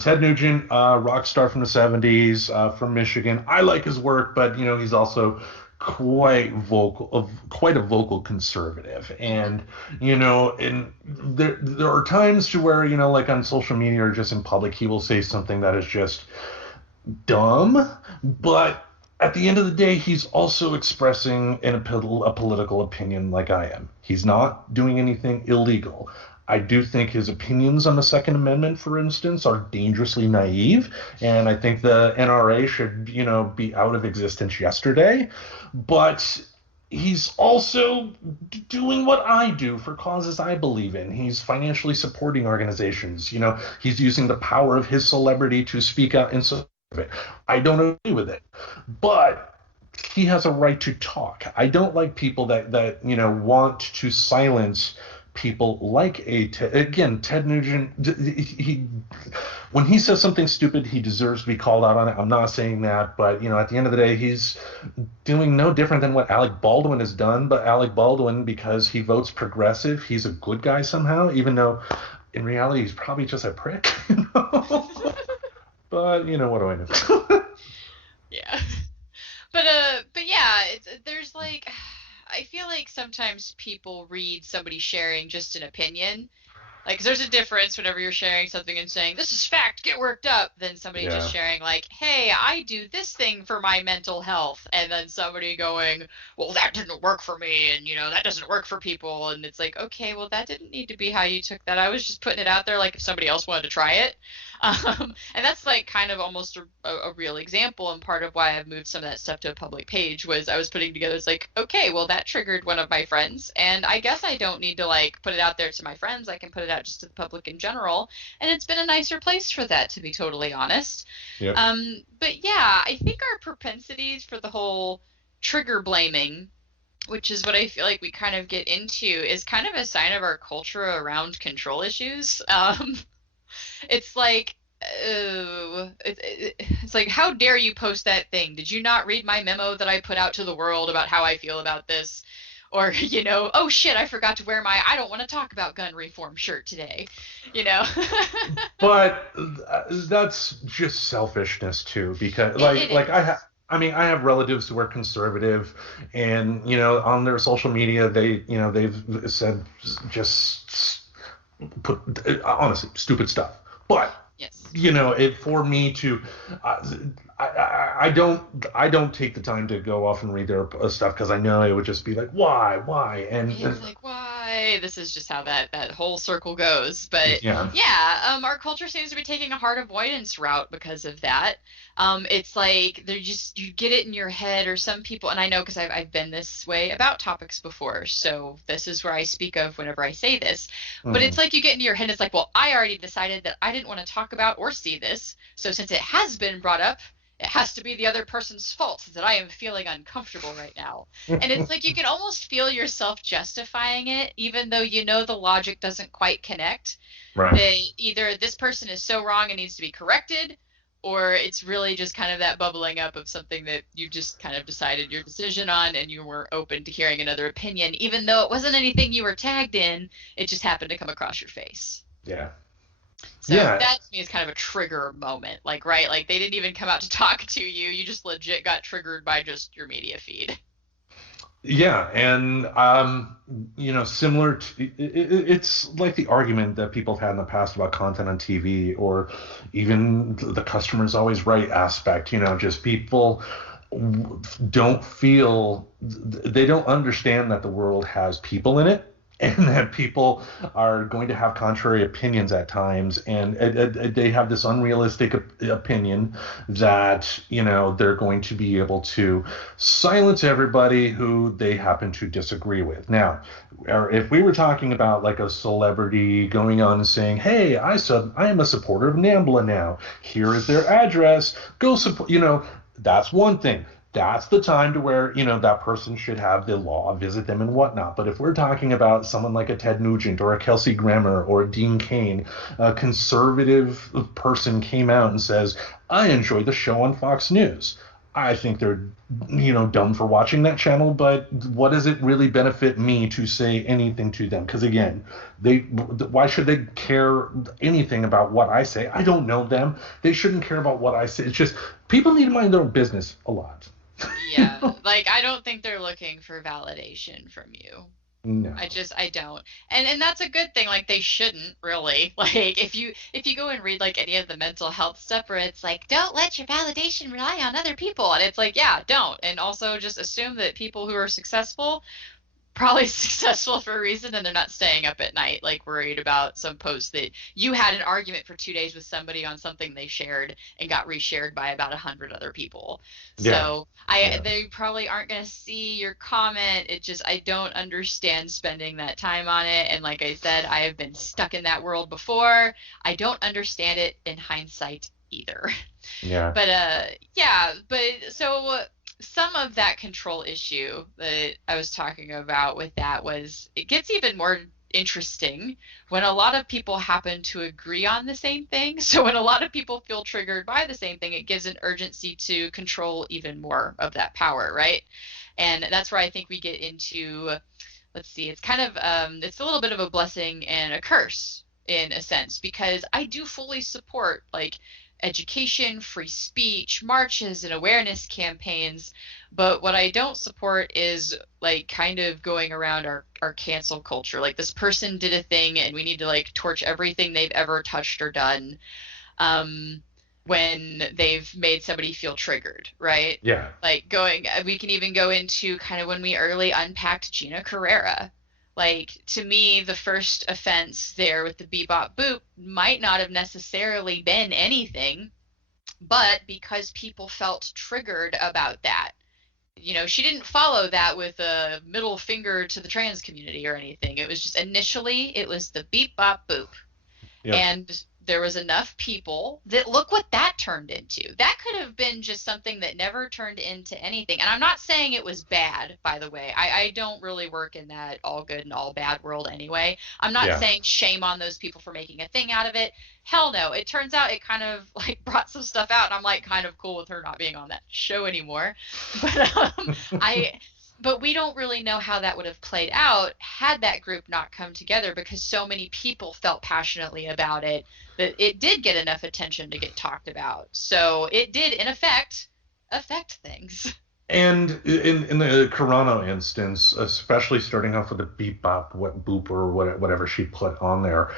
Ted Nugent, rock star from the '70s, from Michigan. I like his work, but he's also quite a vocal conservative, and and there are times to where like on social media or just in public, he will say something that is just dumb, but at the end of the day, he's also expressing a political opinion like I am. He's not doing anything illegal. I do think his opinions on the Second Amendment, for instance, are dangerously naive, and I think the NRA should, be out of existence yesterday. But he's also doing what I do for causes I believe in. He's financially supporting organizations. He's using the power of his celebrity to speak out in support of it. I don't agree with it, but he has a right to talk. I don't like people that want to silence people like Ted Nugent. When he says something stupid, he deserves to be called out on it. I'm not saying that, but at the end of the day, he's doing no different than what Alec Baldwin has done. But Alec Baldwin, because he votes progressive, he's a good guy somehow, even though in reality he's probably just a prick. But what do I know? yeah. but yeah, there's like, I feel like sometimes people read somebody sharing just an opinion. Like, 'cause there's a difference whenever you're sharing something and saying, this is fact, get worked up, than somebody just Yeah. sharing, like, hey, I do this thing for my mental health. And then somebody going, well, that didn't work for me. And, that doesn't work for people. And it's like, okay, well, that didn't need to be how you took that. I was just putting it out there, like, if somebody else wanted to try it. And that's, like, kind of almost a real example. And part of why I've moved some of that stuff to a public page was I was putting together, it's like, okay, well, that triggered one of my friends. And I guess I don't need to, like, put it out there to my friends. I can put it out just to the public in general, and it's been a nicer place for that, to be totally honest. Yep. But yeah, I think our propensities for the whole trigger blaming, which is what I feel like we kind of get into, is kind of a sign of our culture around control issues. It's like, it's like, how dare you post that thing? Did you not read my memo that I put out to the world about how I feel about this? Or, oh shit, I forgot to wear my I don't want to talk about gun reform shirt today, you know? But that's just selfishness too, because It like is. I have relatives who are conservative, and on their social media they've said just put honestly stupid stuff. But Yes. for me to uh, I don't take the time to go off and read their stuff, because I know it would just be like, why, and It's like, why? This is just how that whole circle goes. But yeah. yeah, our culture seems to be taking a hard avoidance route because of that. It's like you get it in your head, or some people, and I know because I've been this way about topics before, so this is where I speak of whenever I say this. But it's Mhm. like you get into your head, it's like, well, I already decided that I didn't want to talk about or see this, so since it has been brought up, it has to be the other person's fault that I am feeling uncomfortable right now. And it's like you can almost feel yourself justifying it, even though the logic doesn't quite connect. Right. That either this person is so wrong and needs to be corrected, or it's really just kind of that bubbling up of something that you just kind of decided your decision on, and you were open to hearing another opinion, even though it wasn't anything you were tagged in, it just happened to come across your face. Yeah. So Yeah. that to me is kind of a trigger moment. Like, right, like they didn't even come out to talk to you. You just legit got triggered by just your media feed. Yeah, and similar to it's like the argument that people have had in the past about content on TV, or even the customer's always right aspect. Just people don't feel they don't understand that the world has people in it, and that people are going to have contrary opinions at times, and they have this unrealistic opinion that they're going to be able to silence everybody who they happen to disagree with. Now, if we were talking about like a celebrity going on and saying, hey, I am a supporter of NAMBLA now, here is their address, go support, that's one thing. That's the time to where that person should have the law visit them and whatnot. But if we're talking about someone like a Ted Nugent or a Kelsey Grammer or a Dean Cain, a conservative person came out and says, I enjoy the show on Fox News, I think they're dumb for watching that channel. But what does it really benefit me to say anything to them? Because again, why should they care anything about what I say? I don't know them. They shouldn't care about what I say. It's just people need to mind their own business a lot. Yeah, like I don't think they're looking for validation from you. No. I don't. And that's a good thing. Like they shouldn't really. Like if you go and read like any of the mental health stuff where it's like, don't let your validation rely on other people. And it's like, yeah, don't. And also just assume that people who are successful probably successful for a reason, and they're not staying up at night like worried about some post that you had an argument for 2 days with somebody on something they shared and got reshared by about 100 other people. Yeah. So Yeah. they probably aren't going to see your comment. It just, I don't understand spending that time on it. And like I said, I have been stuck in that world before. I don't understand it in hindsight either. Yeah. But yeah, but so some of that control issue that I was talking about with that was it gets even more interesting when a lot of people happen to agree on the same thing. So when a lot of people feel triggered by the same thing, it gives an urgency to control even more of that power, right? And that's where I think we get into, let's see, it's kind of it's a little bit of a blessing and a curse in a sense, because I do fully support like education, free speech, marches, and awareness campaigns. But what I don't support is like kind of going around our cancel culture. Like this person did a thing and we need to like torch everything they've ever touched or done. When they've made somebody feel triggered, right? Yeah. Like we can even go into kind of when we early unpacked Gina Carrera. Like, to me, the first offense there with the bebop boop might not have necessarily been anything, but because people felt triggered about that. You know, she didn't follow that with a middle finger to the trans community or anything. It was just initially, it was the beep bop boop. Yep. And there was enough people that look what that turned into. That could have been just something that never turned into anything. And I'm not saying it was bad, by the way. I don't really work in that all good and all bad world anyway. I'm not saying shame on those people for making a thing out of it. Hell no. It turns out it kind of like brought some stuff out, and I'm like kind of cool with her not being on that show anymore. But we don't really know how that would have played out had that group not come together, because so many people felt passionately about it that it did get enough attention to get talked about. So it did, in effect, affect things. And in the Carano instance, especially starting off with the beep bop, what boop or whatever she put on there,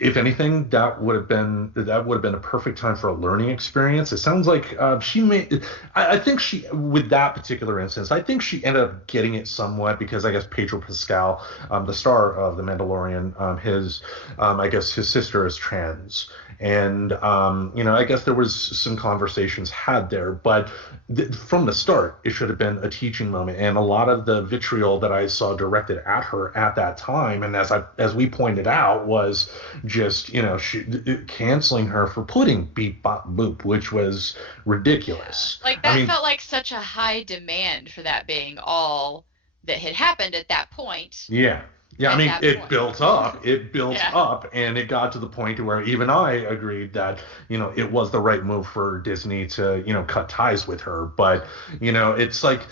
if anything, that would have been a perfect time for a learning experience. It sounds like she made. I think she, with that particular instance, I think she ended up getting it somewhat because I guess Pedro Pascal, the star of The Mandalorian, I guess his sister is trans, and I guess there was some conversations had there, but from the start, it should have been a teaching moment. And a lot of the vitriol that I saw directed at her at that time, and as we pointed out, was just canceling her for putting beep bop boop, which was ridiculous. Like that felt like such a high demand for that being all that had happened at that point. Yeah, I mean, it built up, and it got to the point where even I agreed that it was the right move for Disney to cut ties with her. But it's like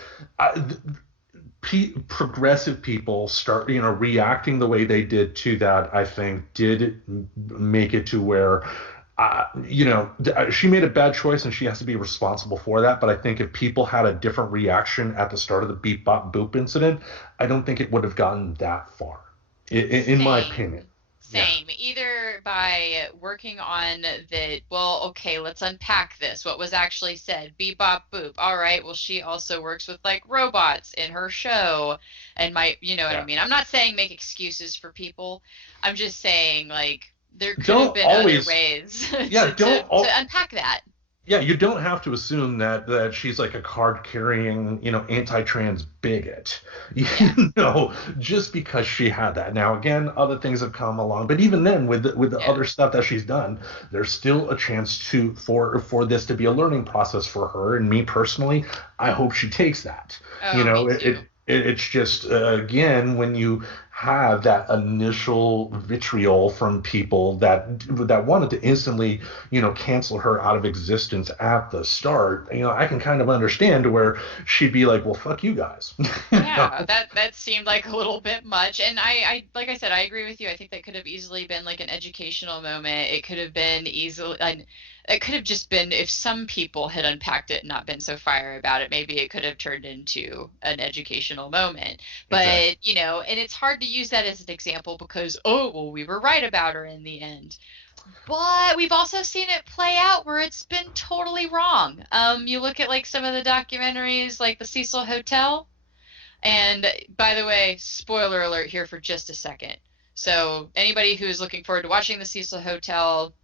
progressive people start reacting the way they did to that. I think did make it to where she made a bad choice and she has to be responsible for that. But I think if people had a different reaction at the start of the beep bop boop incident, I don't think it would have gotten that far, in my opinion. Same. Yeah. Either by working on the, well, okay, let's unpack this. What was actually said? Beep bop boop. All right. Well, she also works with like robots in her show, and what I mean. I'm not saying make excuses for people. I'm just saying like there could have been other ways to unpack that. Yeah, you don't have to assume that she's like a card-carrying, anti-trans bigot, just because she had that. Now, again, other things have come along, but even then, with the other stuff that she's done, there's still a chance for this to be a learning process for her. And me personally, I hope she takes that. It's just again, when you have that initial vitriol from people that wanted to instantly cancel her out of existence at the start, I can kind of understand where she'd be like, well, fuck you guys. Yeah, that seemed like a little bit much. And I like I said, I agree with you. I think that could have easily been like an educational moment. It could have been it could have just been, if some people had unpacked it and not been so fire about it, maybe it could have turned into an educational moment. But, exactly. And it's hard to use that as an example because, we were right about her in the end. But we've also seen it play out where it's been totally wrong. You look at like some of the documentaries like the Cecil Hotel. And by the way, spoiler alert here for just a second. So anybody who is looking forward to watching the Cecil Hotel,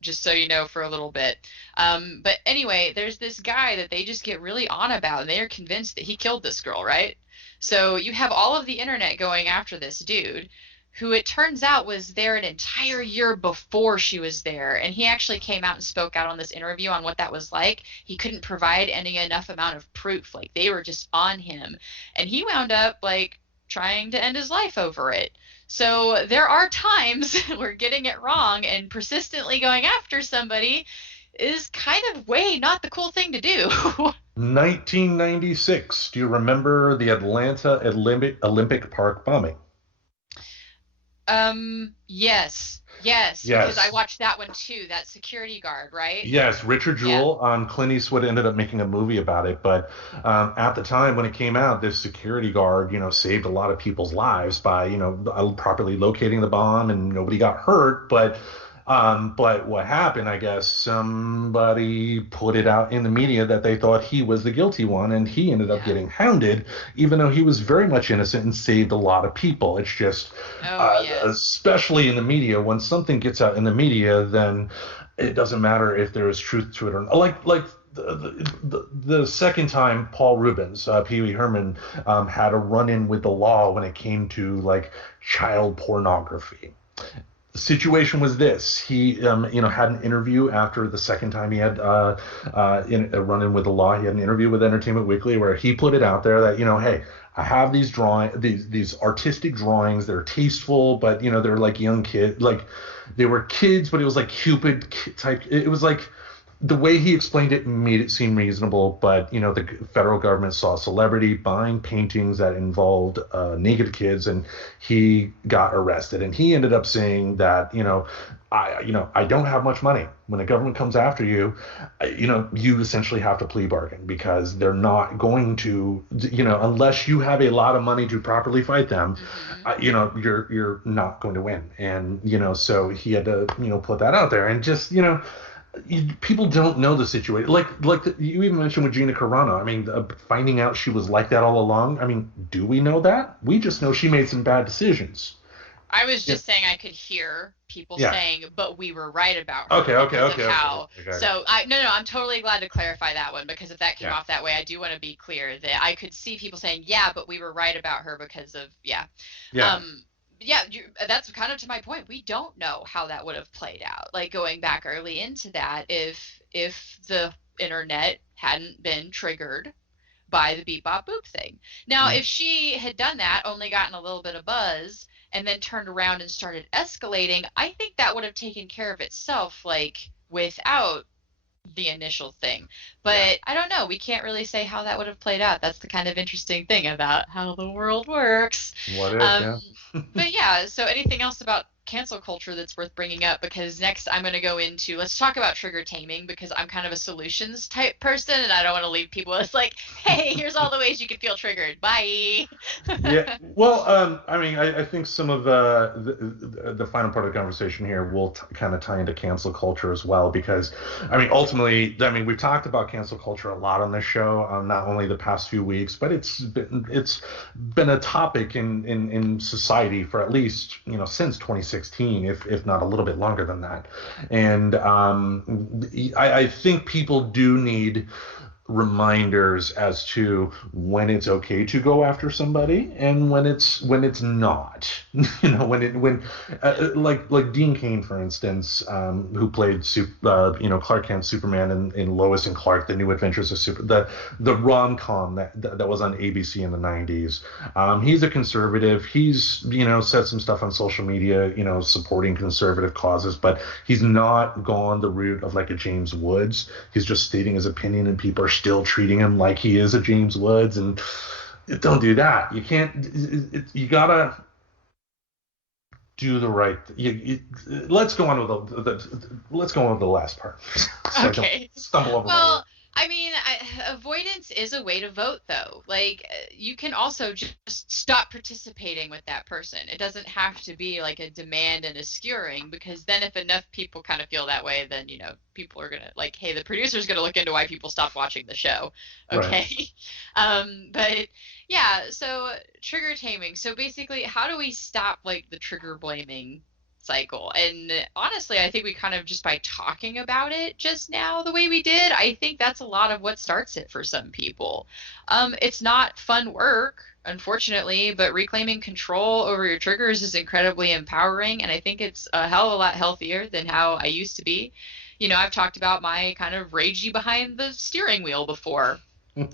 just so you know, for a little bit. But anyway, there's this guy that they just get really on about, and they are convinced that he killed this girl, right? So you have all of the internet going after this dude, who it turns out was there an entire year before she was there. And he actually came out and spoke out on this interview on what that was like. He couldn't provide enough amount of proof. Like, they were just on him. And he wound up, like, trying to end his life over it. So there are times where getting it wrong and persistently going after somebody is kind of not the cool thing to do. 1996. Do you remember the Atlanta Olympic Park bombing? Yes. Yes, because I Yes. watched that one too, that security guard, right? Yes, Richard Yeah. Jewell. Clint Eastwood ended up making a movie about it, but at the time when it came out, this security guard, saved a lot of people's lives by, properly locating the bomb, and nobody got hurt. But what happened? I guess somebody put it out in the media that they thought he was the guilty one, and he ended up Yeah. getting hounded, even though he was very much innocent and saved a lot of people. It's just, Oh, yes. especially in the media, when something gets out in the media, then it doesn't matter if there is truth to it or not. Like the second time Paul Rubens, Pee Wee Herman, had a run-in with the law when it came to like child pornography. The situation was this: he, had an interview after the second time he had in a run-in with the law. He had an interview with Entertainment Weekly where he put it out there that, hey, I have these artistic drawings. They're tasteful, but they're like young kid, like they were kids, but it was like Cupid type. It was like the way he explained it made it seem reasonable, but the federal government saw a celebrity buying paintings that involved naked kids, and he got arrested. And he ended up saying that I don't have much money. When the government comes after you, you essentially have to plea bargain, because they're not going to, unless you have a lot of money to properly fight them, Hmm. you're not going to win. And so he had to put that out there, and just people don't know the situation. You even mentioned with Gina Carano. I mean, finding out she was like that all along. I mean, do we know that? We just know she made some bad decisions. I was Yeah. just saying I could hear people Yeah. saying, but we were right about Okay. her Okay. because of Okay. Okay. how. Okay. So no, I'm totally glad to clarify that one, because if that came Yeah. off that way, I do want to be clear that I could see people saying, yeah, but we were right about her because of, yeah. Yeah. Um, yeah, that's kind of to my point. We don't know how that would have played out. Like going back early into that, if the internet hadn't been triggered by the beep bop boop thing. Now, Mm. if she had done that, only gotten a little bit of buzz, and then turned around and started escalating, I think that would have taken care of itself, like without the initial thing. Yeah. But I don't know. We can't really say how that would have played out. That's the kind of interesting thing about how the world works. What if? Um, Yeah. but yeah, so anything else about cancel culture that's worth bringing up? Because next I'm going to go into, let's talk about trigger taming, because I'm kind of a solutions type person and I don't want to leave people as like, hey, here's all the ways you can feel triggered. Bye. Yeah. Well, I mean, I think some of the final part of the conversation here will kind of tie into cancel culture as well, because, I mean, ultimately, I mean, we've talked about cancel culture a lot on this show, not only the past few weeks, but it's been a topic in society for at least since 2016, if not a little bit longer than that. And I think people do need reminders as to when it's okay to go after somebody and when it's not. Like Dean Cain, for instance, who played Clark Kent Superman in Lois and Clark: The New Adventures of the rom-com that was on ABC in the 90s. He's a conservative. He's said some stuff on social media, supporting conservative causes, but he's not gone the route of like a James Woods. He's just stating his opinion, and people are still treating him like he is a James Woods. And don't do that. You can't. You gotta do the right. Let's go on with let's go on with the last part, so I don't Okay. stumble over my Well, words. I mean, avoidance is a way to vote, though. Like, you can also just stop participating with that person. It doesn't have to be like a demand and a skewering, because then if enough people kind of feel that way, then, people are gonna, like, hey, the producer's gonna look into why people stopped watching the show. Right. Okay. But yeah, so trigger taming. So basically, how do we stop, like, the trigger blaming cycle? And honestly, I think we kind of, just by talking about it just now the way we did, I think that's a lot of what starts it for some people. It's not fun work, unfortunately, but reclaiming control over your triggers is incredibly empowering, and I think it's a hell of a lot healthier than how I used to be. I've talked about my kind of ragey behind the steering wheel before.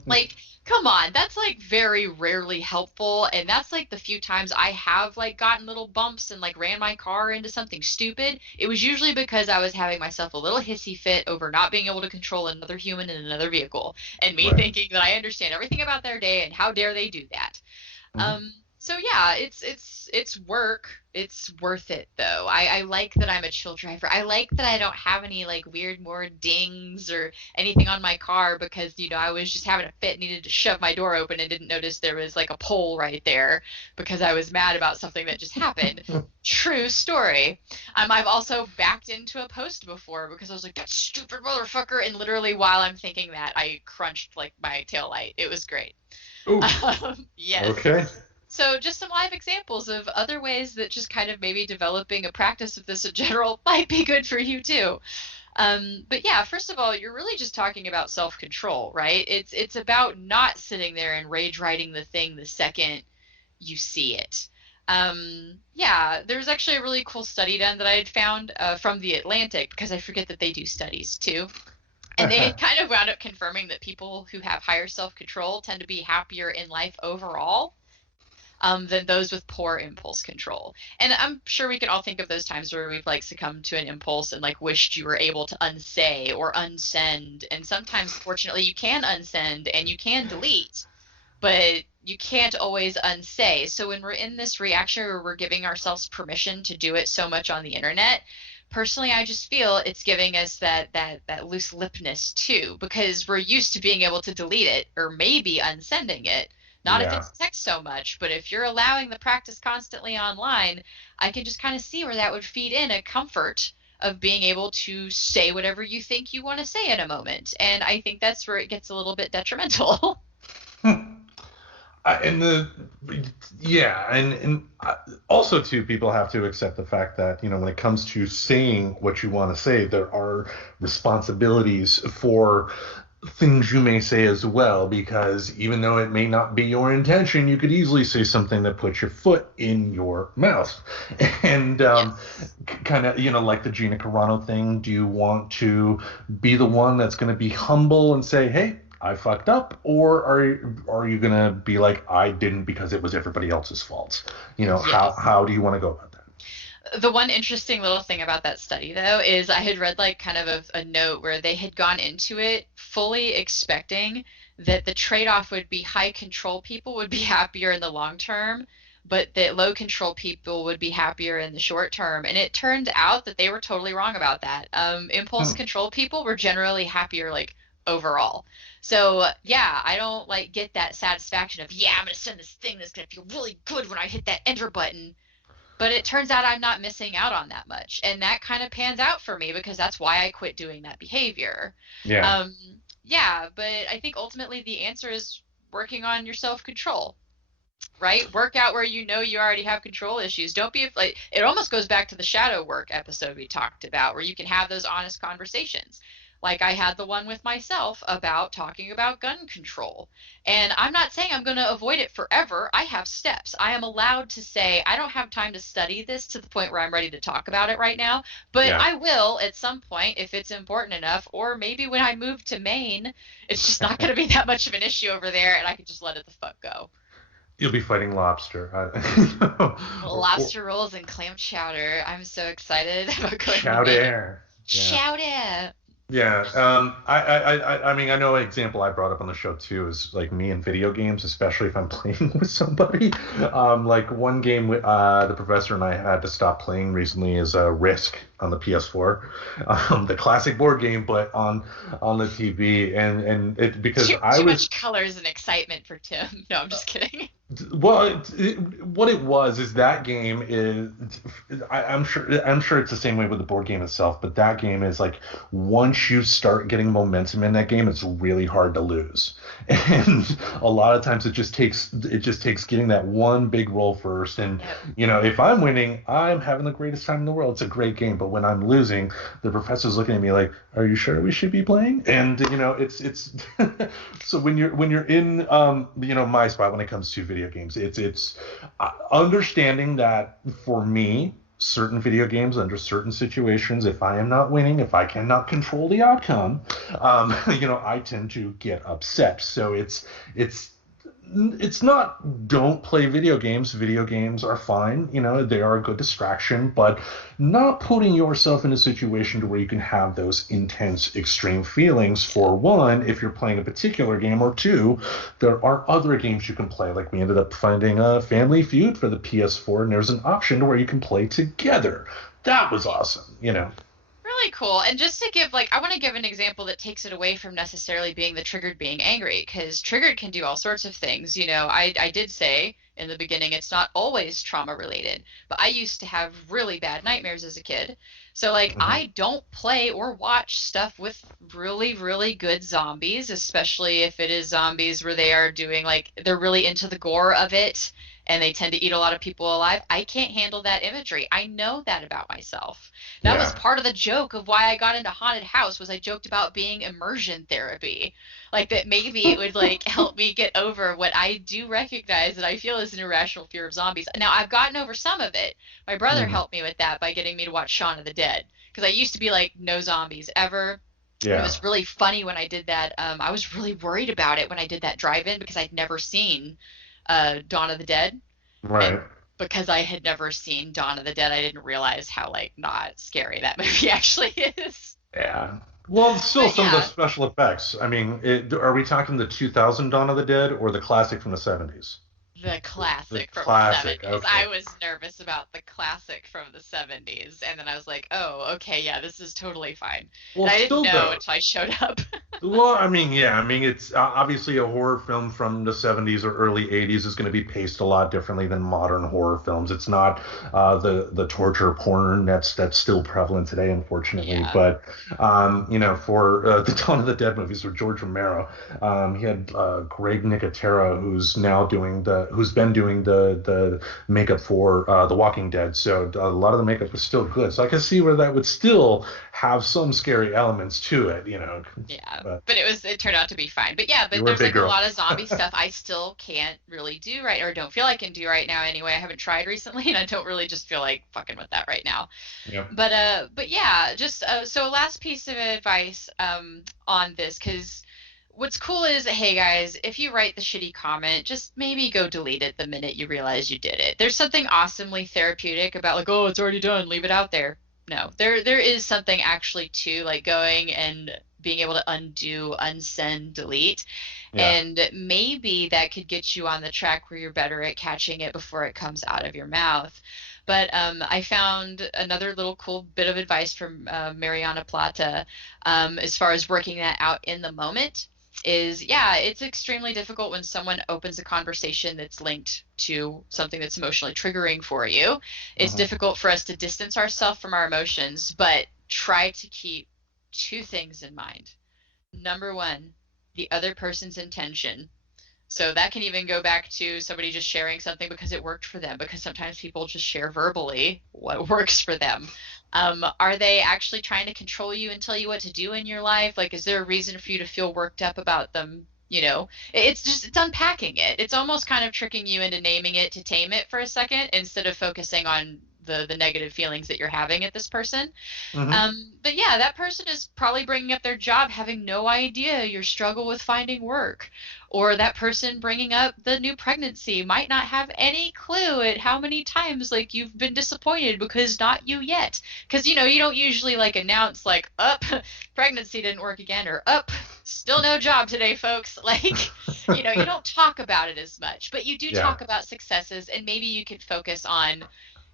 Like, come on, that's like very rarely helpful, and that's like the few times I have like gotten little bumps and like ran my car into something stupid. It was usually because I was having myself a little hissy fit over not being able to control another human in another vehicle, and me Right. thinking that I understand everything about their day and how dare they do that. Hmm. Um, So yeah, it's work. It's worth it though. I like that I'm a chill driver. I like that I don't have any like weird more dings or anything on my car because I was just having a fit, needed to shove my door open and didn't notice there was like a pole right there because I was mad about something that just happened. True story. I've also backed into a post before because I was like, that stupid motherfucker, and literally while I'm thinking that, I crunched like my tail light. It was great. Ooh, Yes. okay. So just some live examples of other ways that just kind of maybe developing a practice of this in general might be good for you too. But yeah, first of all, you're really just talking about self-control, right? It's about not sitting there and rage writing the thing the second you see it. Yeah, there's actually a really cool study done that I had found from the Atlantic because I forget that they do studies too. And they had kind of wound up confirming that people who have higher self-control tend to be happier in life overall than those with poor impulse control. And I'm sure we can all think of those times where we've like succumbed to an impulse and like wished you were able to unsay or unsend. And sometimes, fortunately, you can unsend and you can delete, but you can't always unsay. So when we're in this reaction where we're giving ourselves permission to do it so much on the internet, personally, I just feel it's giving us that loose lipness too, because we're used to being able to delete it or maybe unsending it. Not if Yeah. it's text so much, but if you're allowing the practice constantly online, I can just kind of see where that would feed in a comfort of being able to say whatever you think you want to say in a moment. And I think that's where it gets a little bit detrimental. And also too, people have to accept the fact that when it comes to saying what you want to say, there are responsibilities for things you may say as well, because even though it may not be your intention, you could easily say something that puts your foot in your mouth. And Yes. kind of, like the Gina Carano thing, do you want to be the one that's going to be humble and say, hey, I fucked up, or are you gonna be like, I didn't because it was everybody else's fault? Yes. How do you want to go about that? The one interesting little thing about that study, though, is I had read like kind of a note where they had gone into it fully expecting that the trade-off would be high control people would be happier in the long term, but that low control people would be happier in the short term. And it turned out that they were totally wrong about that. Impulse Hmm. control people were generally happier, like overall. So yeah, I don't like get that satisfaction of, yeah, I'm gonna send this thing that's gonna feel really good when I hit that enter button, but it turns out I'm not missing out on that much. And that kind of pans out for me because that's why I quit doing that behavior. Yeah. Um, yeah, but I think ultimately the answer is working on your self control, right? Work out where you already have control issues. Don't be like, it almost goes back to the shadow work episode we talked about, where you can have those honest conversations. Like I had the one with myself about talking about gun control. And I'm not saying I'm going to avoid it forever. I have steps. I am allowed to say, I don't have time to study this to the point where I'm ready to talk about it right now, but Yeah. I will at some point if it's important enough, or maybe when I move to Maine, it's just not going to be that much of an issue over there and I can just let it the fuck go. You'll be fighting lobster. Or Lobster rolls and clam chowder. I'm so excited about going to Maine. chowder. Yeah. Chowder. Yeah, I mean, I know an example I brought up on the show too is like me in video games, especially if I'm playing with somebody. Like one game the professor and I had to stop playing recently is Risk on the PS4, the classic board game, but on the TV, and it because I Too was much colors and excitement for Tim. No, I'm just kidding. well, what it was is that game is I'm sure it's the same way with the board game itself, but that game is like once you start getting momentum in that game, it's really hard to lose. And a lot of times it just takes getting that one big roll first. And Yep. if I'm winning, I'm having the greatest time in the world. It's a great game. But when I'm losing, the professor's looking at me like, "Are you sure we should be playing?" And it's so when you're in my spot when it comes to video games, it's understanding that for me, certain video games under certain situations, if I am not winning, if I cannot control the outcome, I tend to get upset. So it's it's not don't play video games. Video games are fine. They are a good distraction, but not putting yourself in a situation to where you can have those intense, extreme feelings. For one, if you're playing a particular game, or two, there are other games you can play. Like we ended up finding a Family Feud for the PS4, and there's an option where you can play together. That was awesome. Really cool. And just to give, like, I want to give an example that takes it away from necessarily being the triggered being angry, because triggered can do all sorts of things. I did say in the beginning it's not always trauma related, but I used to have really bad nightmares as a kid. So, like, I don't play or watch stuff with really, really good zombies, especially if it is zombies where they are doing, like, they're really into the gore of it and they tend to eat a lot of people alive. I can't handle that imagery. I know that about myself. That was part of the joke of why I got into haunted house, was I joked about being immersion therapy. Like, that maybe it would, like, help me get over what I do recognize that I feel is an irrational fear of zombies. Now, I've gotten over some of it. My brother helped me with that by getting me to watch Shaun of the Dead, because I used to be like, no zombies ever. It was really funny when I did that. I was really worried about it when I did that drive-in, because I'd never seen Dawn of the Dead. Right. And because I had never seen Dawn of the Dead, I didn't realize how, like, not scary that movie actually is. Yeah. Well, still some of the special effects. I mean, are we talking the 2000 Dawn of the Dead or the classic from the 70s? The classic from the 70s. Okay. I was nervous about the classic from the 70s, and then I was like, oh, okay, yeah, this is totally fine. Well, and I didn't know until I showed up. Well, I mean, it's obviously a horror film from the 70s or early 80s is going to be paced a lot differently than modern horror films. It's not the torture porn that's still prevalent today, unfortunately. Yeah. But for the Dawn of the Dead movies with George Romero, he had Greg Nicotero, who's been doing the makeup for The Walking Dead. So a lot of the makeup was still good. So I can see where that would still have some scary elements to it, Yeah. But it turned out to be fine. But yeah, but there's like a lot of zombie stuff I still can't really do right, or don't feel I can do right now anyway. I haven't tried recently, and I don't really just feel like fucking with that right now. Yeah. But yeah, just so last piece of advice on this, because what's cool is, hey guys, if you write the shitty comment, just maybe go delete it the minute you realize you did it. There's something awesomely therapeutic about, like, oh, it's already done, leave it out there. No, there is something actually to, like, going and being able to undo, unsend, delete. Yeah. And maybe that could get you on the track where you're better at catching it before it comes out of your mouth. But I found another little cool bit of advice from Mariana Plata as far as working that out in the moment. Is, it's extremely difficult when someone opens a conversation that's linked to something that's emotionally triggering for you. It's difficult for us to distance ourselves from our emotions, but try to keep two things in mind. Number one, the other person's intention. So that can even go back to somebody just sharing something because it worked for them, because sometimes people just share verbally what works for them. Are they actually trying to control you and tell you what to do in your life? Like, is there a reason for you to feel worked up about them? It's unpacking it. It's almost kind of tricking you into naming it to tame it for a second, instead of focusing on the negative feelings that you're having at this person. But yeah, that person is probably bringing up their job having no idea your struggle with finding work, or that person bringing up the new pregnancy might not have any clue at how many times, like, you've been disappointed because not you yet, because you don't usually, like, announce, like, pregnancy didn't work again, or still no job today, folks. Like, you don't talk about it as much, but you do talk about successes, and maybe you could focus on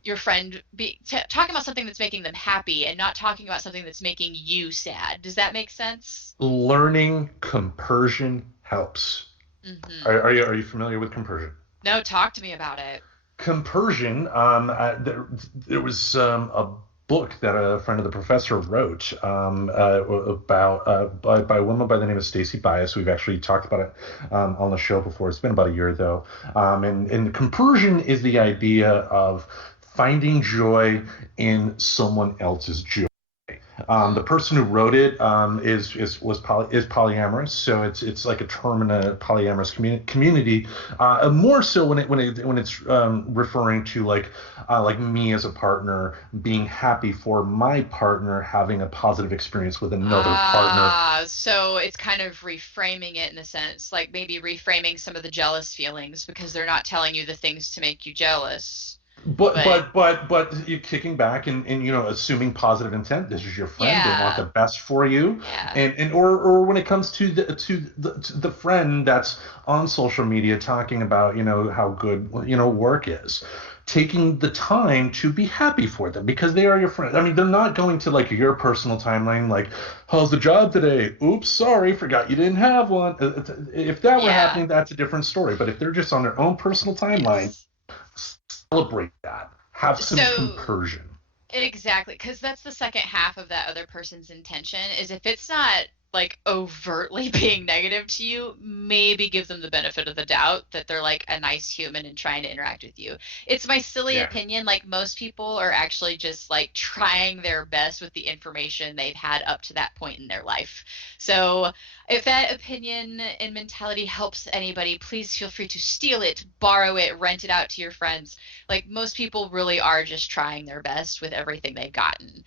your friend talking about something that's making them happy and not talking about something that's making you sad. Does that make sense? Learning compersion helps. Are you familiar with compersion? No, talk to me about it. Compersion, there was a book that a friend of the professor wrote about by a woman by the name of Stacy Bias. We've actually talked about it on the show before. It's been about a year though. And compersion is the idea of finding joy in someone else's joy. The person who wrote it is polyamorous, so it's like a term in a polyamorous community. More so when it's referring to like me as a partner being happy for my partner having a positive experience with another partner. So it's kind of reframing it in a sense, like maybe reframing some of the jealous feelings because they're not telling you the things to make you jealous. But But but but but you're kicking back and assuming positive intent. This is your friend. They want the yeah, best for you. yeah. And when it comes to the friend that's on social media talking about how good work is, taking the time to be happy for them because they are your friend. I mean, they're not going to like your personal timeline like, how's the job today? Oops, sorry, forgot you didn't have one. If that were Yeah. happening, that's a different story. But if they're just on their own personal timeline, Yes. celebrate that. Have some So compersion. exactly, because that's the second half of that other person's intention is if it's not like overtly being negative to you, maybe give them the benefit of the doubt that they're like a nice human and trying to interact with you. It's my silly Yeah. opinion, like most people are actually just like trying their best with the information they've had up to that point in their life. So if that opinion and mentality helps anybody, please feel free to steal it, borrow it, rent it out to your friends. Like most people really are just trying their best with everything they've gotten.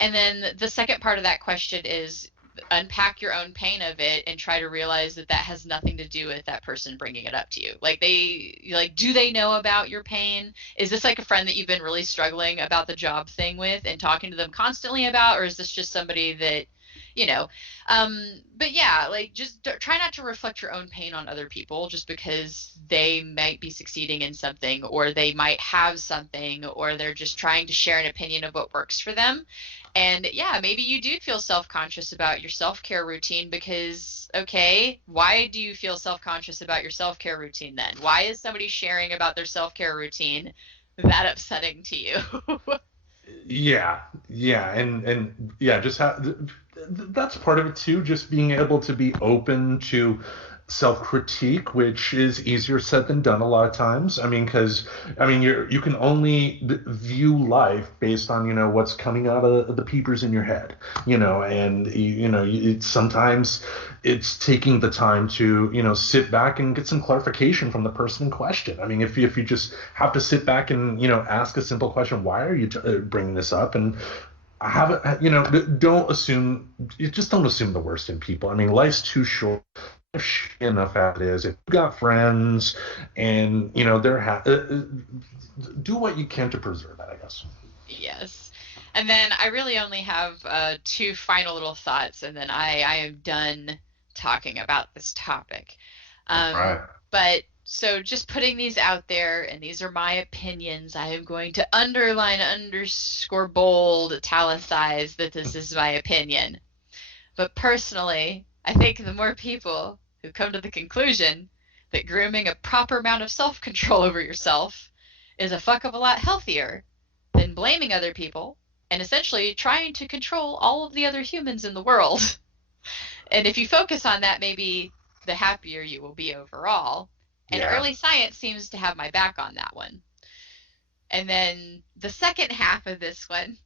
And then the second part of that question is unpack your own pain of it and try to realize that that has nothing to do with that person bringing it up to you. Like do they know about your pain? Is this like a friend that you've been really struggling about the job thing with and talking to them constantly about, or is this just somebody that you know but yeah, like just try not to reflect your own pain on other people just because they might be succeeding in something or they might have something or they're just trying to share an opinion of what works for them. And yeah, maybe you do feel self-conscious about your self-care routine because okay, why do you feel self-conscious about your self-care routine then? Why is somebody sharing about their self-care routine that upsetting to you? Yeah, yeah, and yeah, just that's part of it too. Just being able to be open to self-critique, which is easier said than done a lot of times. I mean, because you can only view life based on what's coming out of the peepers in your head, and sometimes it's taking the time to sit back and get some clarification from the person in question. I mean, if you just have to sit back and ask a simple question, why are you bringing this up, and have it, don't assume, you just don't assume the worst in people. I mean, life's too short enough as it is. If you got friends and do what you can to preserve that, I guess. Yes. And then I really only have two final little thoughts, and then I am done talking about this topic. All right. But so just putting these out there, and these are my opinions. I am going to underline, underscore, bold, italicize that this is my opinion. But personally, I think the more people who come to the conclusion that grooming a proper amount of self control over yourself is a fuck of a lot healthier than blaming other people and essentially trying to control all of the other humans in the world. And if you focus on that, maybe the happier you will be overall. And Yeah. early science seems to have my back on that one. And then the second half of this one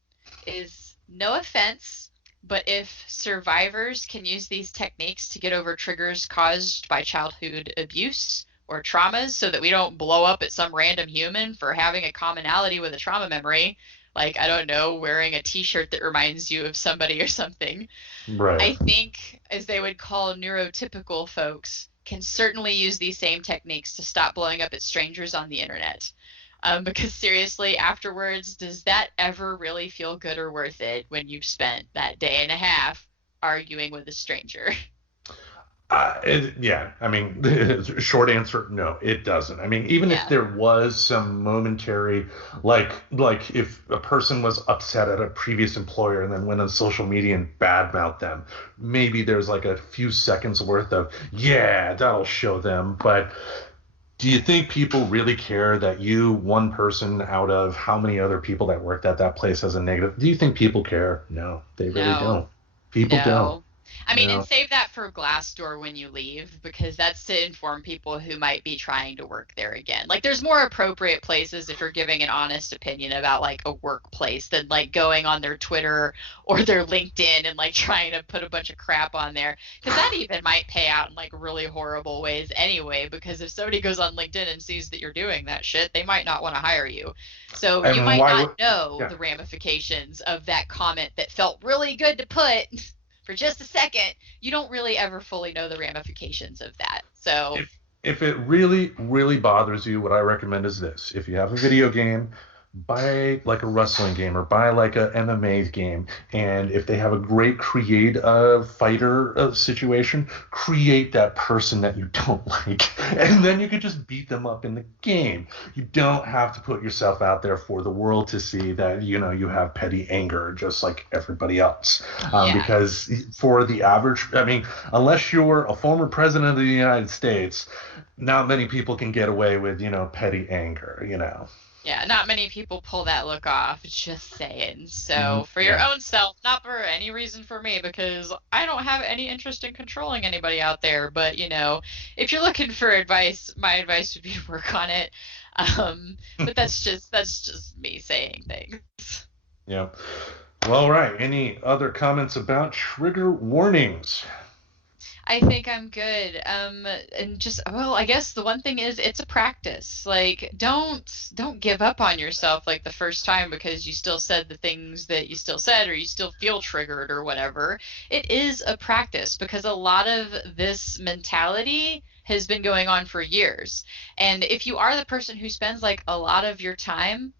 is no offense, but if survivors can use these techniques to get over triggers caused by childhood abuse or traumas so that we don't blow up at some random human for having a commonality with a trauma memory, like, I don't know, wearing a t-shirt that reminds you of somebody or something, Right. I think, as they would call neurotypical folks, can certainly use these same techniques to stop blowing up at strangers on the internet. Because seriously, afterwards, does that ever really feel good or worth it when you've spent that day and a half arguing with a stranger? Yeah, I mean, short answer, no, it doesn't. I mean, even if Yeah. there was some momentary, like if a person was upset at a previous employer and then went on social media and badmouthed them, maybe there's like a few seconds worth of, yeah, that'll show them. But do you think people really care that you, one person out of how many other people that worked at that place, has a negative? Do you think people care? No, they really No. don't. People don't. No. I You mean, and know, save that for Glassdoor when you leave, because that's to inform people who might be trying to work there again. Like, there's more appropriate places if you're giving an honest opinion about like a workplace than like going on their Twitter or their LinkedIn and like trying to put a bunch of crap on there. Because that even might pay out in like really horrible ways anyway. Because if somebody goes on LinkedIn and sees that you're doing that shit, they might not want to hire you. So you and might why not would know yeah. the ramifications of that comment that felt really good to put for just a second. You don't really ever fully know the ramifications of that. So, If it really, really bothers you, what I recommend is this. If you have a video game, buy like a wrestling game or buy like a MMA game. And if they have a great create fighter situation, create that person that you don't like. And then you could just beat them up in the game. You don't have to put yourself out there for the world to see that, you have petty anger just like everybody else. yeah. Because for the average, I mean, unless you're a former president of the United States, not many people can get away with, petty anger. Yeah, not many people pull that look off, just saying. Mhm. So, for your Yeah. own self, not for any reason for me, because I don't have any interest in controlling anybody out there. But, if you're looking for advice, my advice would be to work on it. But that's just me saying things. Yeah. Well, all right. Any other comments about trigger warnings? I think I'm good. And just, well, I guess the one thing is it's a practice. Like, don't give up on yourself like the first time because you still said the things that you still said or you still feel triggered or whatever. It is a practice because a lot of this mentality has been going on for years. And if you are the person who spends like a lot of your time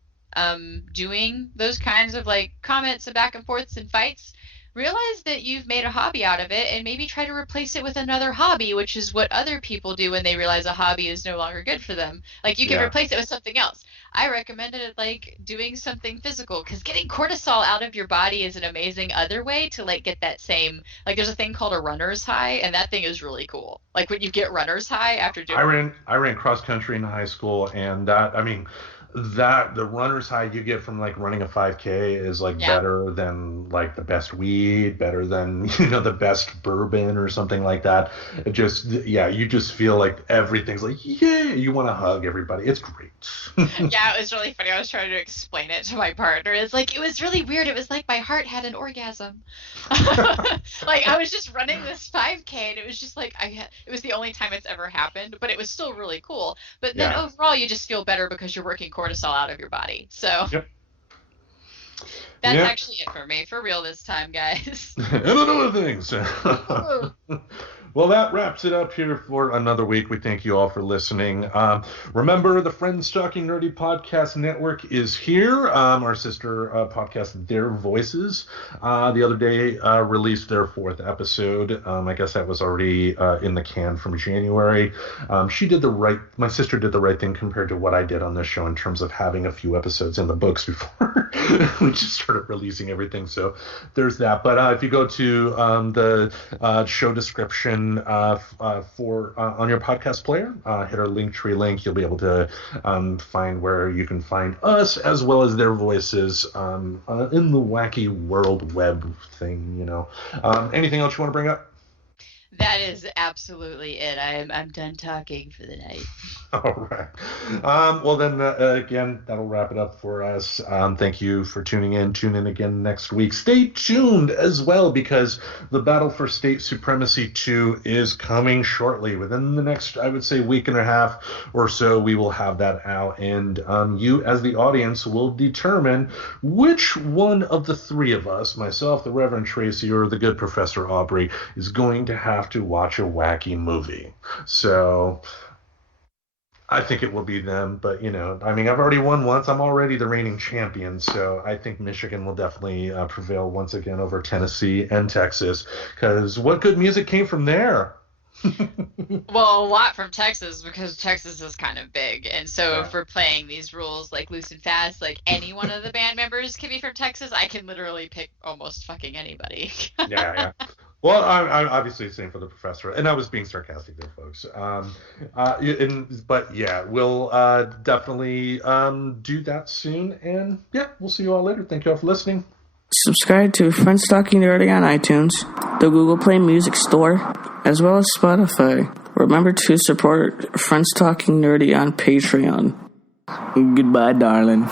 doing those kinds of like comments and back and forths and fights, realize that you've made a hobby out of it and maybe try to replace it with another hobby, which is what other people do when they realize a hobby is no longer good for them. Like you can Yeah. replace it with something else. I recommended it like doing something physical because getting cortisol out of your body is an amazing other way to like get that same, like there's a thing called a runner's high and that thing is really cool. Like when you get runner's high after doing I ran cross country in high school, and that I mean that the runner's high you get from like running a 5K is like yeah. better than like the best weed, better than the best bourbon or something like that. It just yeah, you just feel like everything's like yeah, you want to hug everybody. It's great. Yeah, it was really funny. I was trying to explain it to my partner. It's like it was really weird. It was like my heart had an orgasm. Like I was just running this 5K and it was just like it was the only time it's ever happened, but it was still really cool. But then Yeah. overall you just feel better because you're working cortisol out of your body. So Yep. that's Yep. actually it for me. For real this time, guys. And other things. Well, that wraps it up here for another week. We thank you all for listening. Remember, the Friends Talking Nerdy Podcast Network is here. Our sister podcast, Their Voices, the other day released their 4th episode. I guess that was already in the can from January. My sister did the right thing compared to what I did on this show in terms of having a few episodes in the books before we just started releasing everything. So there's that. But if you go to the show description for on your podcast player, hit our Linktree link. You'll be able to find where you can find us as well as Their Voices in the wacky world web thing. Anything else you want to bring up? That is absolutely it. I'm done talking for the night. All right. Well, then, again, that'll wrap it up for us. Thank you for tuning in. Tune in again next week. Stay tuned as well because the Battle for State Supremacy 2 is coming shortly. Within the next, I would say, week and a half or so, we will have that out. And you, as the audience, will determine which one of the three of us, myself, the Reverend Tracy, or the good Professor Aubrey, is going to have to watch a wacky movie. So I think it will be them, but I mean, I've already won once. I'm already the reigning champion, so I think Michigan will definitely prevail once again over Tennessee and Texas. Because what good music came from there? Well, a lot from Texas because Texas is kind of big. And so Yeah. if we're playing these rules like loose and fast, like any one of the band members can be from Texas, I can literally pick almost fucking anybody. Yeah, yeah. Well, I'm obviously saying for the professor, and I was being sarcastic there, folks. But yeah, we'll definitely do that soon, and yeah, we'll see you all later. Thank you all for listening. Subscribe to Friends Talking Nerdy on iTunes, the Google Play Music Store, as well as Spotify. Remember to support Friends Talking Nerdy on Patreon. Goodbye, darling.